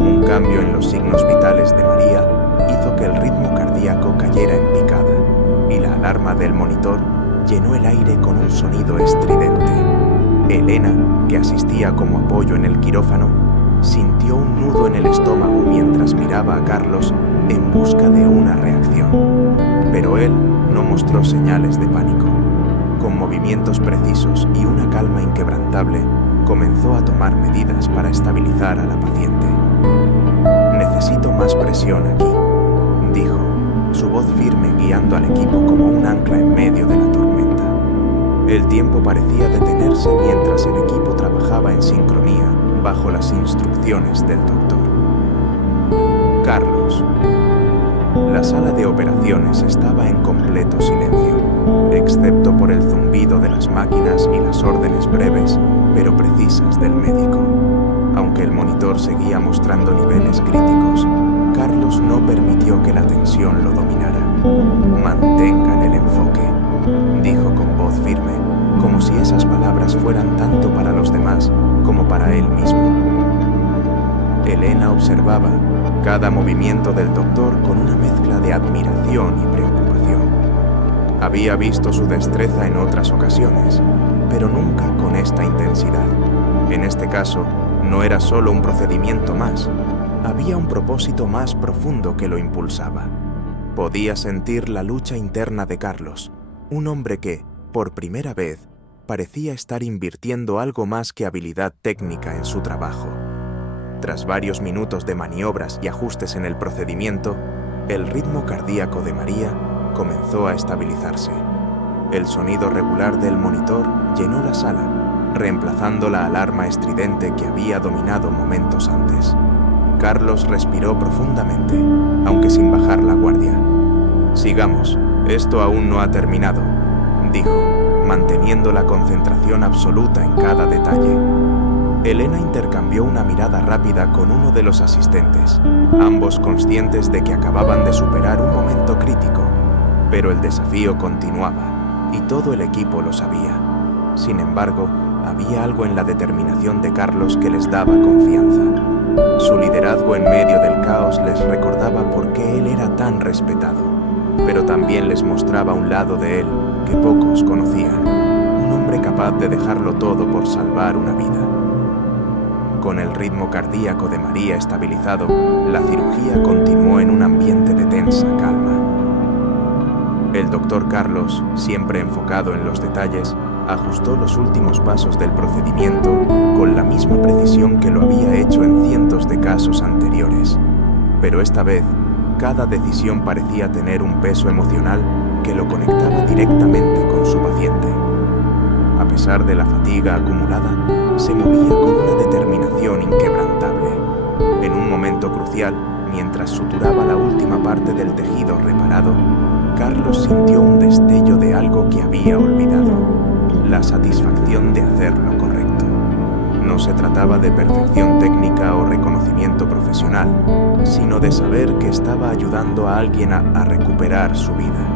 Un cambio en los signos vitales de María hizo que el ritmo cardíaco cayera en picada, y la alarma del monitor llenó el aire con un sonido estridente. Elena, que asistía como apoyo en el quirófano, sintió un nudo en el estómago mientras miraba a Carlos en busca de una reacción. Pero él no mostró señales de pánico. Con movimientos precisos y una calma inquebrantable, comenzó a tomar medidas para estabilizar a la paciente. «Necesito más presión aquí», dijo, su voz firme guiando al equipo como un ancla en medio de la tormenta. El tiempo parecía detenerse mientras el equipo trabajaba en sincronía bajo las instrucciones del doctor. Carlos. La sala de operaciones estaba en completo silencio, excepto por el zumbido de las máquinas y las órdenes breves pero precisas del médico. Aunque el monitor seguía mostrando niveles críticos, Carlos no permitió que la tensión lo dominara. «Mantengan el enfoque», dijo con voz firme, como si esas palabras fueran tanto para los demás como para él mismo. Elena observaba cada movimiento del doctor con una mezcla de admiración y preocupación. Había visto su destreza en otras ocasiones, pero nunca con esta intensidad. En este caso, no era solo un procedimiento más, había un propósito más profundo que lo impulsaba. Podía sentir la lucha interna de Carlos, un hombre que, por primera vez, parecía estar invirtiendo algo más que habilidad técnica en su trabajo. Tras varios minutos de maniobras y ajustes en el procedimiento, el ritmo cardíaco de María comenzó a estabilizarse. El sonido regular del monitor llenó la sala, reemplazando la alarma estridente que había dominado momentos antes. Carlos respiró profundamente, aunque sin bajar la guardia. «Sigamos, esto aún no ha terminado», dijo, manteniendo la concentración absoluta en cada detalle. Elena intercambió una mirada rápida con uno de los asistentes, ambos conscientes de que acababan de superar un momento crítico, pero el desafío continuaba, y todo el equipo lo sabía. Sin embargo, había algo en la determinación de Carlos que les daba confianza. Su liderazgo en medio del caos les recordaba por qué él era tan respetado, pero también les mostraba un lado de él que pocos conocían, un hombre capaz de dejarlo todo por salvar una vida. Con el ritmo cardíaco de María estabilizado, la cirugía continuó en un ambiente de tensa calma. El doctor Carlos, siempre enfocado en los detalles, ajustó los últimos pasos del procedimiento con la misma precisión que lo había hecho en cientos de casos anteriores. Pero esta vez, Cada decisión parecía tener un peso emocional que lo conectaba directamente con su paciente. A pesar de la fatiga acumulada, se movía con una determinación inquebrantable. En un momento crucial, mientras suturaba la última parte del tejido reparado, Carlos sintió un destello de algo que había olvidado: la satisfacción de hacer lo correcto. No se trataba de perfección técnica o reconocimiento profesional, sino de saber que estaba ayudando a alguien a recuperar su vida.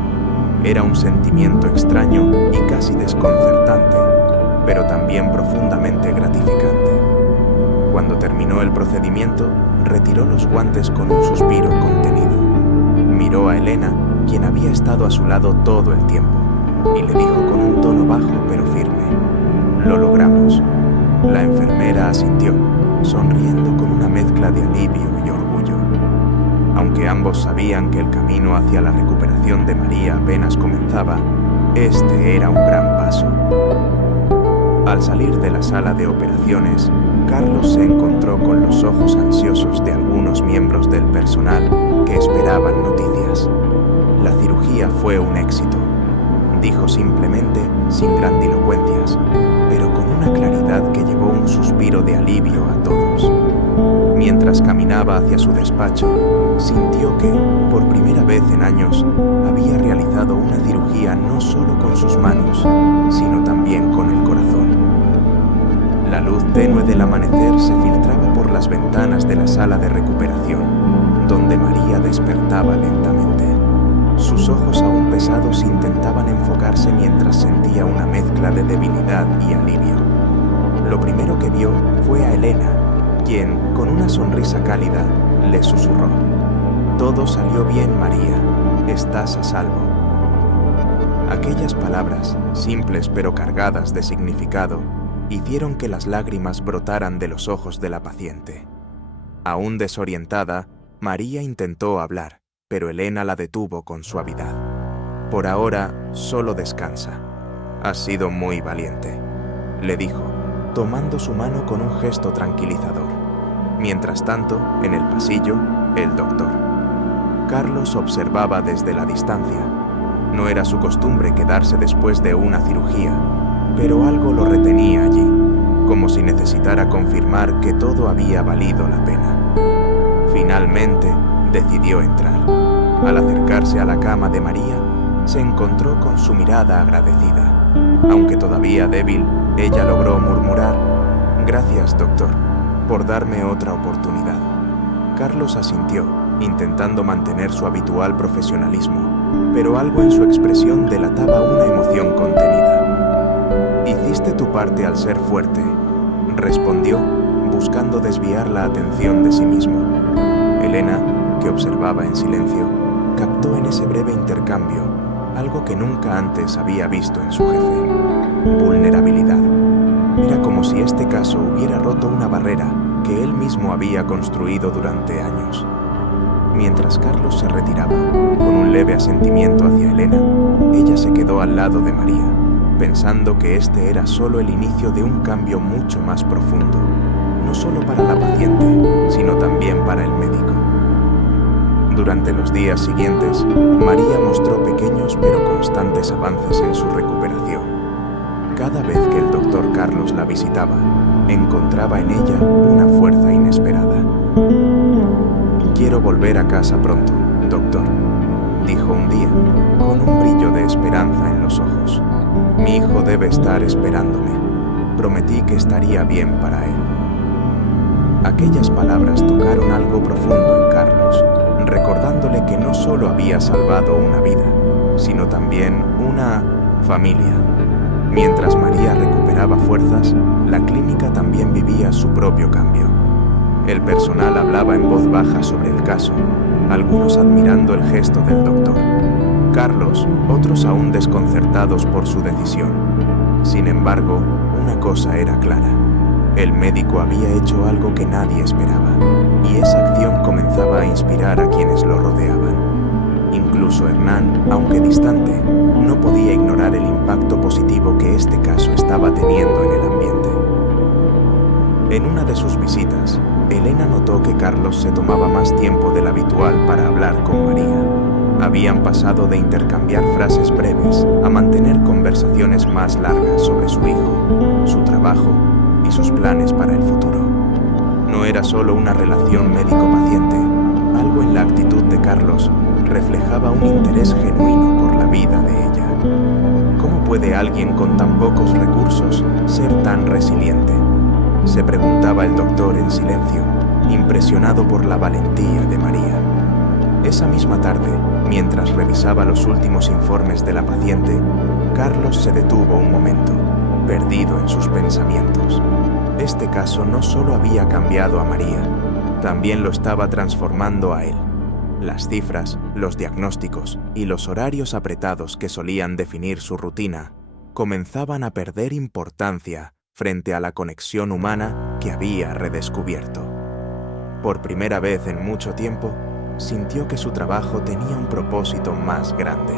Era un sentimiento extraño y casi desconcertante, pero también profundamente gratificante. Cuando terminó el procedimiento, retiró los guantes con un suspiro contenido. Miró a Elena, quien había estado a su lado todo el tiempo, y le dijo con un tono bajo pero firme: «Lo logramos». La enfermera asintió, sonriendo con una mezcla de alivio y orgullo. Aunque ambos sabían que el camino hacia la recuperación de María apenas comenzaba, este era un gran paso. Al salir de la sala de operaciones, Carlos se encontró con los ojos ansiosos de algunos miembros del personal que esperaban noticias. La cirugía fue un éxito, dijo simplemente, sin grandilocuencias, pero con una claridad que llevó un suspiro de alivio a todos. Mientras caminaba hacia su despacho, sintió que, por primera vez en años, había realizado una cirugía no solo con sus manos, sino también con el corazón. La luz tenue del amanecer se filtraba por las ventanas de la sala de recuperación, donde María despertaba lentamente. Sus ojos aún pesados intentaban enfocarse mientras sentía una mezcla de debilidad y alivio. Lo primero que vio fue a Elena, quien, con una sonrisa cálida, le susurró: «Todo salió bien, María. Estás a salvo». Aquellas palabras, simples pero cargadas de significado, hicieron que las lágrimas brotaran de los ojos de la paciente. Aún desorientada, María intentó hablar, pero Elena la detuvo con suavidad. «Por ahora, solo descansa. Has sido muy valiente», le dijo, tomando su mano con un gesto tranquilizador. Mientras tanto, en el pasillo, el doctor. Carlos observaba desde la distancia. No era su costumbre quedarse después de una cirugía, pero algo lo retenía allí, como si necesitara confirmar que todo había valido la pena. Finalmente, decidió entrar. Al acercarse a la cama de María, se encontró con su mirada agradecida. Aunque todavía débil, ella logró murmurar: «Gracias, doctor, por darme otra oportunidad». Carlos asintió, intentando mantener su habitual profesionalismo, pero algo en su expresión delataba una emoción contenida. «Hiciste tu parte al ser fuerte», respondió, buscando desviar la atención de sí mismo. Elena, que observaba en silencio, captó en ese breve intercambio algo que nunca antes había visto en su jefe: vulnerabilidad. Era como si este caso hubiera roto una barrera que él mismo había construido durante años. Mientras Carlos se retiraba, con un leve asentimiento hacia Elena, ella se quedó al lado de María, pensando que este era solo el inicio de un cambio mucho más profundo, no solo para la paciente, sino también para el médico. Durante los días siguientes, María mostró pequeños pero constantes avances en su recuperación. Cada vez que el doctor Carlos la visitaba, encontraba en ella una fuerza inesperada. «Quiero volver a casa pronto, doctor», dijo un día, con un brillo de esperanza en los ojos. «Mi hijo debe estar esperándome. Prometí que estaría bien para él». Aquellas palabras tocaron algo profundo en Carlos, recordándole que no solo había salvado una vida, sino también una familia. Mientras María recuperaba fuerzas, la clínica también vivía su propio cambio. El personal hablaba en voz baja sobre el caso, algunos admirando el gesto del doctor. Carlos, otros aún desconcertados por su decisión. Sin embargo, una cosa era clara: el médico había hecho algo que nadie esperaba, y esa acción comenzaba a inspirar a quienes lo rodeaban. Incluso Hernán, aunque distante, no podía ignorar el impacto positivo que este caso estaba teniendo en el ambiente. En una de sus visitas, Elena notó que Carlos se tomaba más tiempo del habitual para hablar con María. Habían pasado de intercambiar frases breves a mantener conversaciones más largas sobre su hijo, su trabajo y sus planes para el futuro. No era solo una relación médico-paciente. Algo en la actitud de Carlos reflejaba un interés genuino por la vida de ella. ¿Cómo puede alguien con tan pocos recursos ser tan resiliente?, se preguntaba el doctor en silencio, impresionado por la valentía de María. Esa misma tarde, mientras revisaba los últimos informes de la paciente, Carlos se detuvo un momento, perdido en sus pensamientos. Este caso no solo había cambiado a María, también lo estaba transformando a él. Las cifras, los diagnósticos y los horarios apretados que solían definir su rutina comenzaban a perder importancia frente a la conexión humana que había redescubierto. Por primera vez en mucho tiempo, sintió que su trabajo tenía un propósito más grande.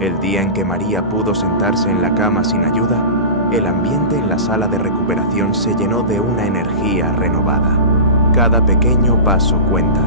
El día en que María pudo sentarse en la cama sin ayuda, el ambiente en la sala de recuperación se llenó de una energía renovada. Cada pequeño paso cuenta,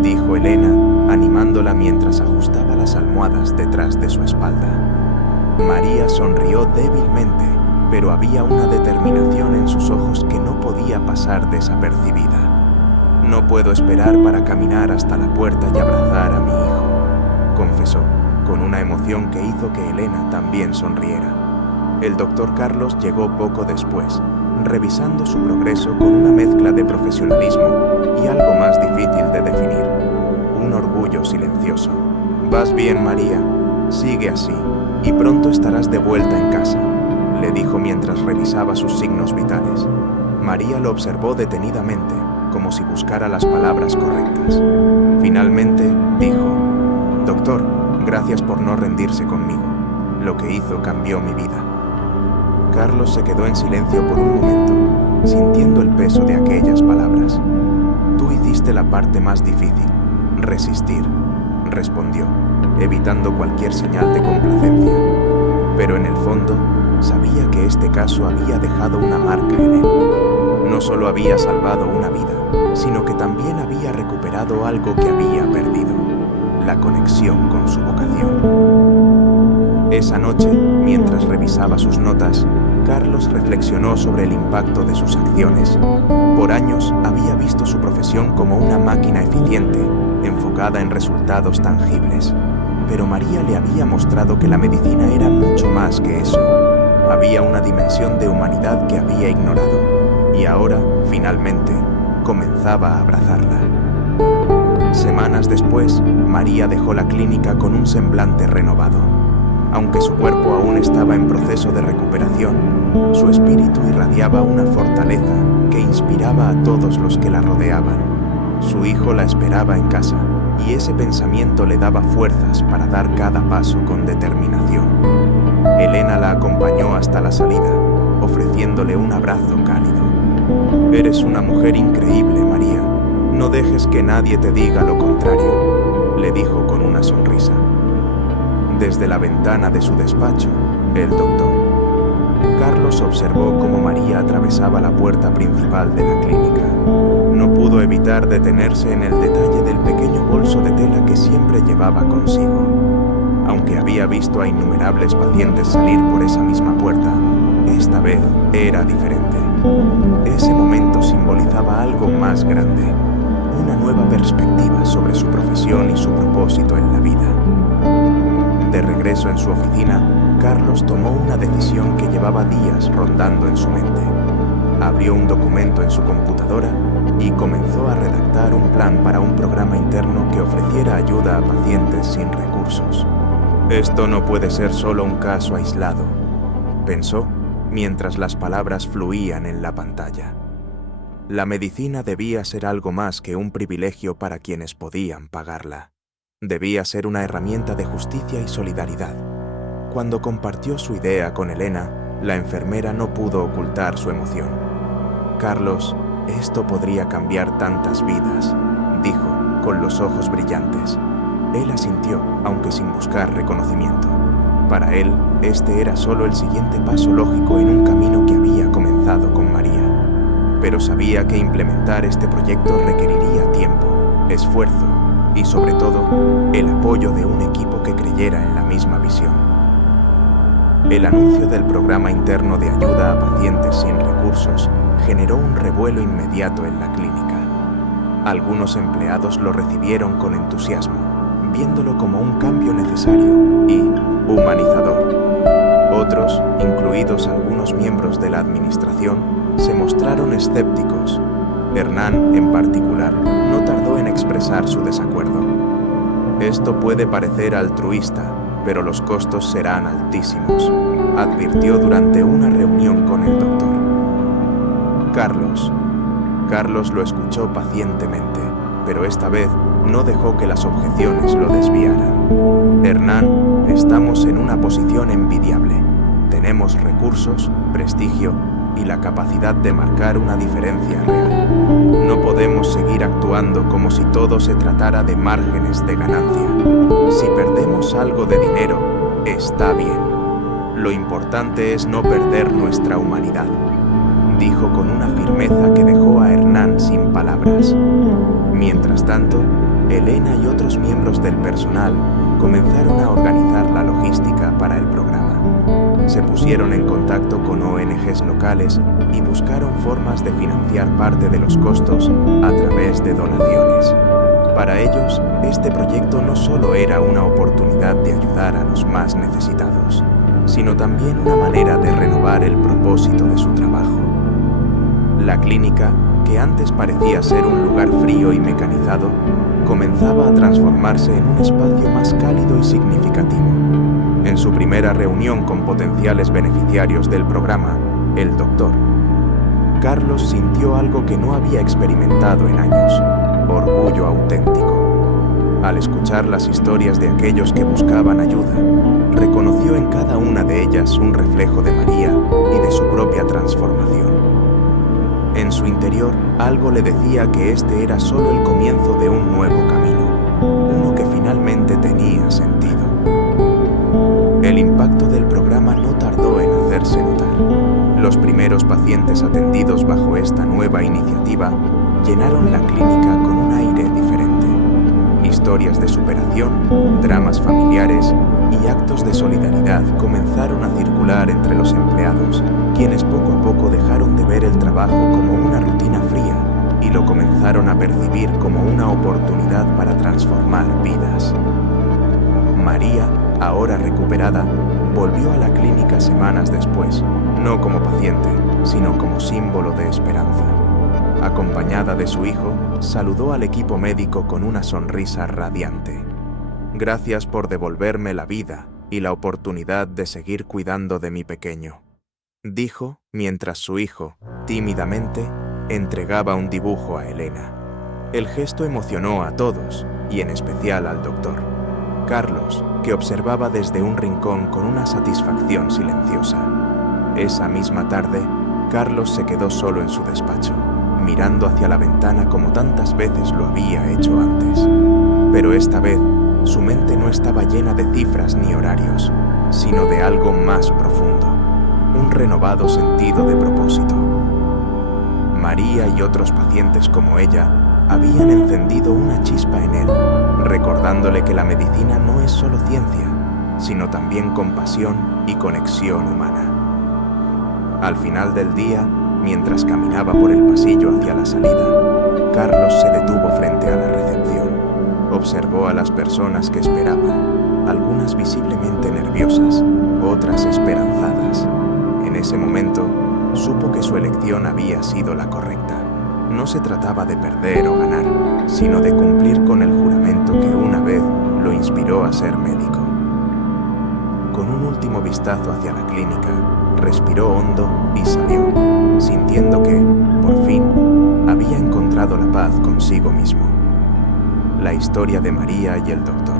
dijo Elena, animándola mientras ajustaba las almohadas detrás de su espalda. María sonrió débilmente, pero había una determinación en sus ojos que no podía pasar desapercibida. No puedo esperar para caminar hasta la puerta y abrazar a mi hijo, confesó, con una emoción que hizo que Elena también sonriera. El doctor Carlos llegó poco después, revisando su progreso con una mezcla de profesionalismo y algo más difícil de definir, un orgullo silencioso. «Vas bien, María, sigue así, y pronto estarás de vuelta en casa», le dijo mientras revisaba sus signos vitales. María lo observó detenidamente, como si buscara las palabras correctas. Finalmente, dijo, «Doctor, gracias por no rendirse conmigo. Lo que hizo cambió mi vida». Carlos se quedó en silencio por un momento, sintiendo el peso de aquellas palabras. «Tú hiciste la parte más difícil, resistir», respondió, evitando cualquier señal de complacencia. Pero en el fondo, sabía que este caso había dejado una marca en él. No solo había salvado una vida, sino que también había recuperado algo que había perdido, la conexión con su vocación. Esa noche, mientras revisaba sus notas, Carlos reflexionó sobre el impacto de sus acciones. Por años había visto su profesión como una máquina eficiente, enfocada en resultados tangibles. Pero María le había mostrado que la medicina era mucho más que eso. Había una dimensión de humanidad que había ignorado, y ahora, finalmente, comenzaba a abrazarla. Semanas después, María dejó la clínica con un semblante renovado. Aunque su cuerpo aún estaba en proceso de recuperación, su espíritu irradiaba una fortaleza que inspiraba a todos los que la rodeaban. Su hijo la esperaba en casa, y ese pensamiento le daba fuerzas para dar cada paso con determinación. Elena la acompañó hasta la salida, ofreciéndole un abrazo cálido. «Eres una mujer increíble, María. No dejes que nadie te diga lo contrario», le dijo con una sonrisa. Desde la ventana de su despacho, el doctor Carlos observó cómo María atravesaba la puerta principal de la clínica. No pudo evitar detenerse en el detalle del pequeño bolso de tela que siempre llevaba consigo. Aunque había visto a innumerables pacientes salir por esa misma puerta, esta vez era diferente. Ese momento simbolizaba algo más grande, una nueva perspectiva sobre su profesión y su propósito en la vida. De regreso en su oficina, Carlos tomó una decisión que llevaba días rondando en su mente. Abrió un documento en su computadora y comenzó a redactar un plan para un programa interno que ofreciera ayuda a pacientes sin recursos. «Esto no puede ser solo un caso aislado», pensó mientras las palabras fluían en la pantalla. La medicina debía ser algo más que un privilegio para quienes podían pagarla. Debía ser una herramienta de justicia y solidaridad. Cuando compartió su idea con Elena, la enfermera no pudo ocultar su emoción. «Carlos, esto podría cambiar tantas vidas», dijo, con los ojos brillantes. Él asintió, aunque sin buscar reconocimiento. Para él, este era solo el siguiente paso lógico en un camino que había comenzado con María. pero sabía que implementar este proyecto requeriría tiempo, esfuerzo y, sobre todo, el apoyo de un equipo que creyera en la misma visión. El anuncio del programa interno de ayuda a pacientes sin recursos generó un revuelo inmediato en la clínica. Algunos empleados lo recibieron con entusiasmo, viéndolo como un cambio necesario y humanizador. Otros, incluidos algunos miembros de la administración, se mostraron escépticos. Hernán, en particular, no tardó en expresar su desacuerdo. Esto puede parecer altruista, pero los costos serán altísimos, advirtió durante una reunión con el doctor. Carlos lo escuchó pacientemente, pero esta vez no dejó que las objeciones lo desviaran. Hernán, estamos en una posición envidiable. Tenemos recursos, prestigio y la capacidad de marcar una diferencia real. No podemos seguir actuando como si todo se tratara de márgenes de ganancia. Si perdemos algo de dinero, está bien. Lo importante es no perder nuestra humanidad, dijo con una firmeza que dejó a Hernán sin palabras. Mientras tanto, Elena y otros miembros del personal comenzaron a organizar la logística para el programa. Se pusieron en contacto con ONGs locales y buscaron formas de financiar parte de los costos a través de donaciones. Para ellos, este proyecto no solo era una oportunidad de ayudar a los más necesitados, sino también una manera de renovar el propósito de su trabajo. La clínica, que antes parecía ser un lugar frío y mecanizado, comenzaba a transformarse en un espacio más cálido y significativo. En su primera reunión con potenciales beneficiarios del programa, el doctor, Carlos sintió algo que no había experimentado en años: orgullo auténtico. Al escuchar las historias de aquellos que buscaban ayuda, reconoció en cada una de ellas un reflejo de María y de su propia transformación. En su interior, algo le decía que este era solo el comienzo de un nuevo camino, uno que finalmente tenía sentido. El impacto del programa no tardó en hacerse notar. Los primeros pacientes atendidos bajo esta nueva iniciativa llenaron la clínica con un aire diferente. Historias de superación, dramas familiares y actos de solidaridad comenzaron a circular entre los empleados, quienes poco a poco dejaron de ver el trabajo como una rutina fría y lo comenzaron a percibir como una oportunidad para transformar vidas. María, ahora recuperada, volvió a la clínica semanas después, no como paciente, sino como símbolo de esperanza. Acompañada de su hijo, saludó al equipo médico con una sonrisa radiante. Gracias por devolverme la vida y la oportunidad de seguir cuidando de mi pequeño, dijo mientras su hijo, tímidamente, entregaba un dibujo a Elena. El gesto emocionó a todos, y en especial al doctor. Carlos, que observaba desde un rincón con una satisfacción silenciosa. Esa misma tarde, Carlos se quedó solo en su despacho, mirando hacia la ventana como tantas veces lo había hecho antes. Pero esta vez, su mente no estaba llena de cifras ni horarios, sino de algo más profundo, un renovado sentido de propósito. María y otros pacientes como ella habían encendido una chispa en él, recordándole que la medicina no es solo ciencia, sino también compasión y conexión humana. Al final del día, mientras caminaba por el pasillo hacia la salida, Carlos se detuvo frente a la recepción. Observó a las personas que esperaban, algunas visiblemente nerviosas, otras esperanzadas. En ese momento, supo que su elección había sido la correcta. No se trataba de perder o ganar, sino de cumplir con el juramento que una vez lo inspiró a ser médico. Con un último vistazo hacia la clínica, respiró hondo y salió, sintiendo que, por fin, había encontrado la paz consigo mismo. La historia de María y el doctor.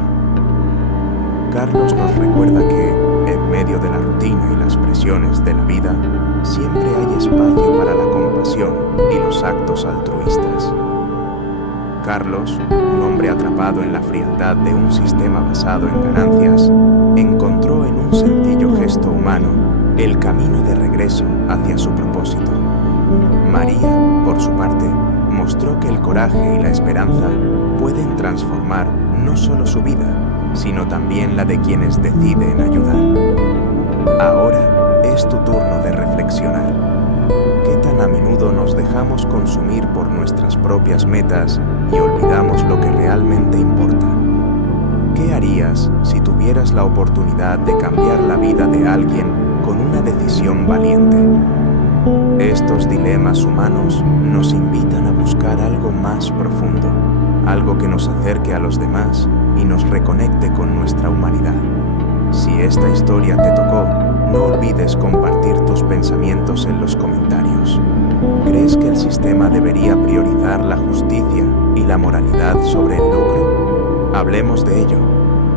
Carlos nos recuerda que, en medio de la rutina y las presiones de la vida, siempre hay espacio para la compasión y los actos altruistas. Carlos, un hombre atrapado en la frialdad de un sistema basado en ganancias, encontró en un sencillo gesto humano el camino de regreso hacia su propósito. María, por su parte, mostró que el coraje y la esperanza pueden transformar no solo su vida, sino también la de quienes deciden ayudar. Ahora es tu turno de reflexionar. ¿Qué tan a menudo nos dejamos consumir por nuestras propias metas y olvidamos lo que realmente importa? ¿Qué harías si tuvieras la oportunidad de cambiar la vida de alguien con una decisión valiente? Estos dilemas humanos nos invitan a buscar algo más profundo, algo que nos acerque a los demás y nos reconecte con nuestra humanidad. Si esta historia te tocó, no olvides compartir tus pensamientos en los comentarios. ¿Crees que el sistema debería priorizar la justicia y la moralidad sobre el lucro? Hablemos de ello.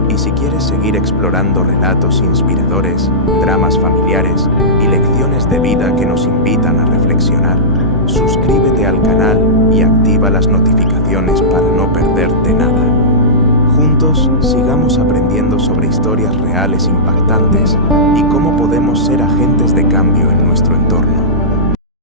Y si quieres seguir explorando relatos inspiradores, dramas familiares y lecciones de vida que nos invitan a reflexionar, suscríbete al canal y activa las notificaciones para no perderte nada. Juntos, sigamos aprendiendo sobre historias reales impactantes y cómo podemos ser agentes de cambio en nuestro entorno.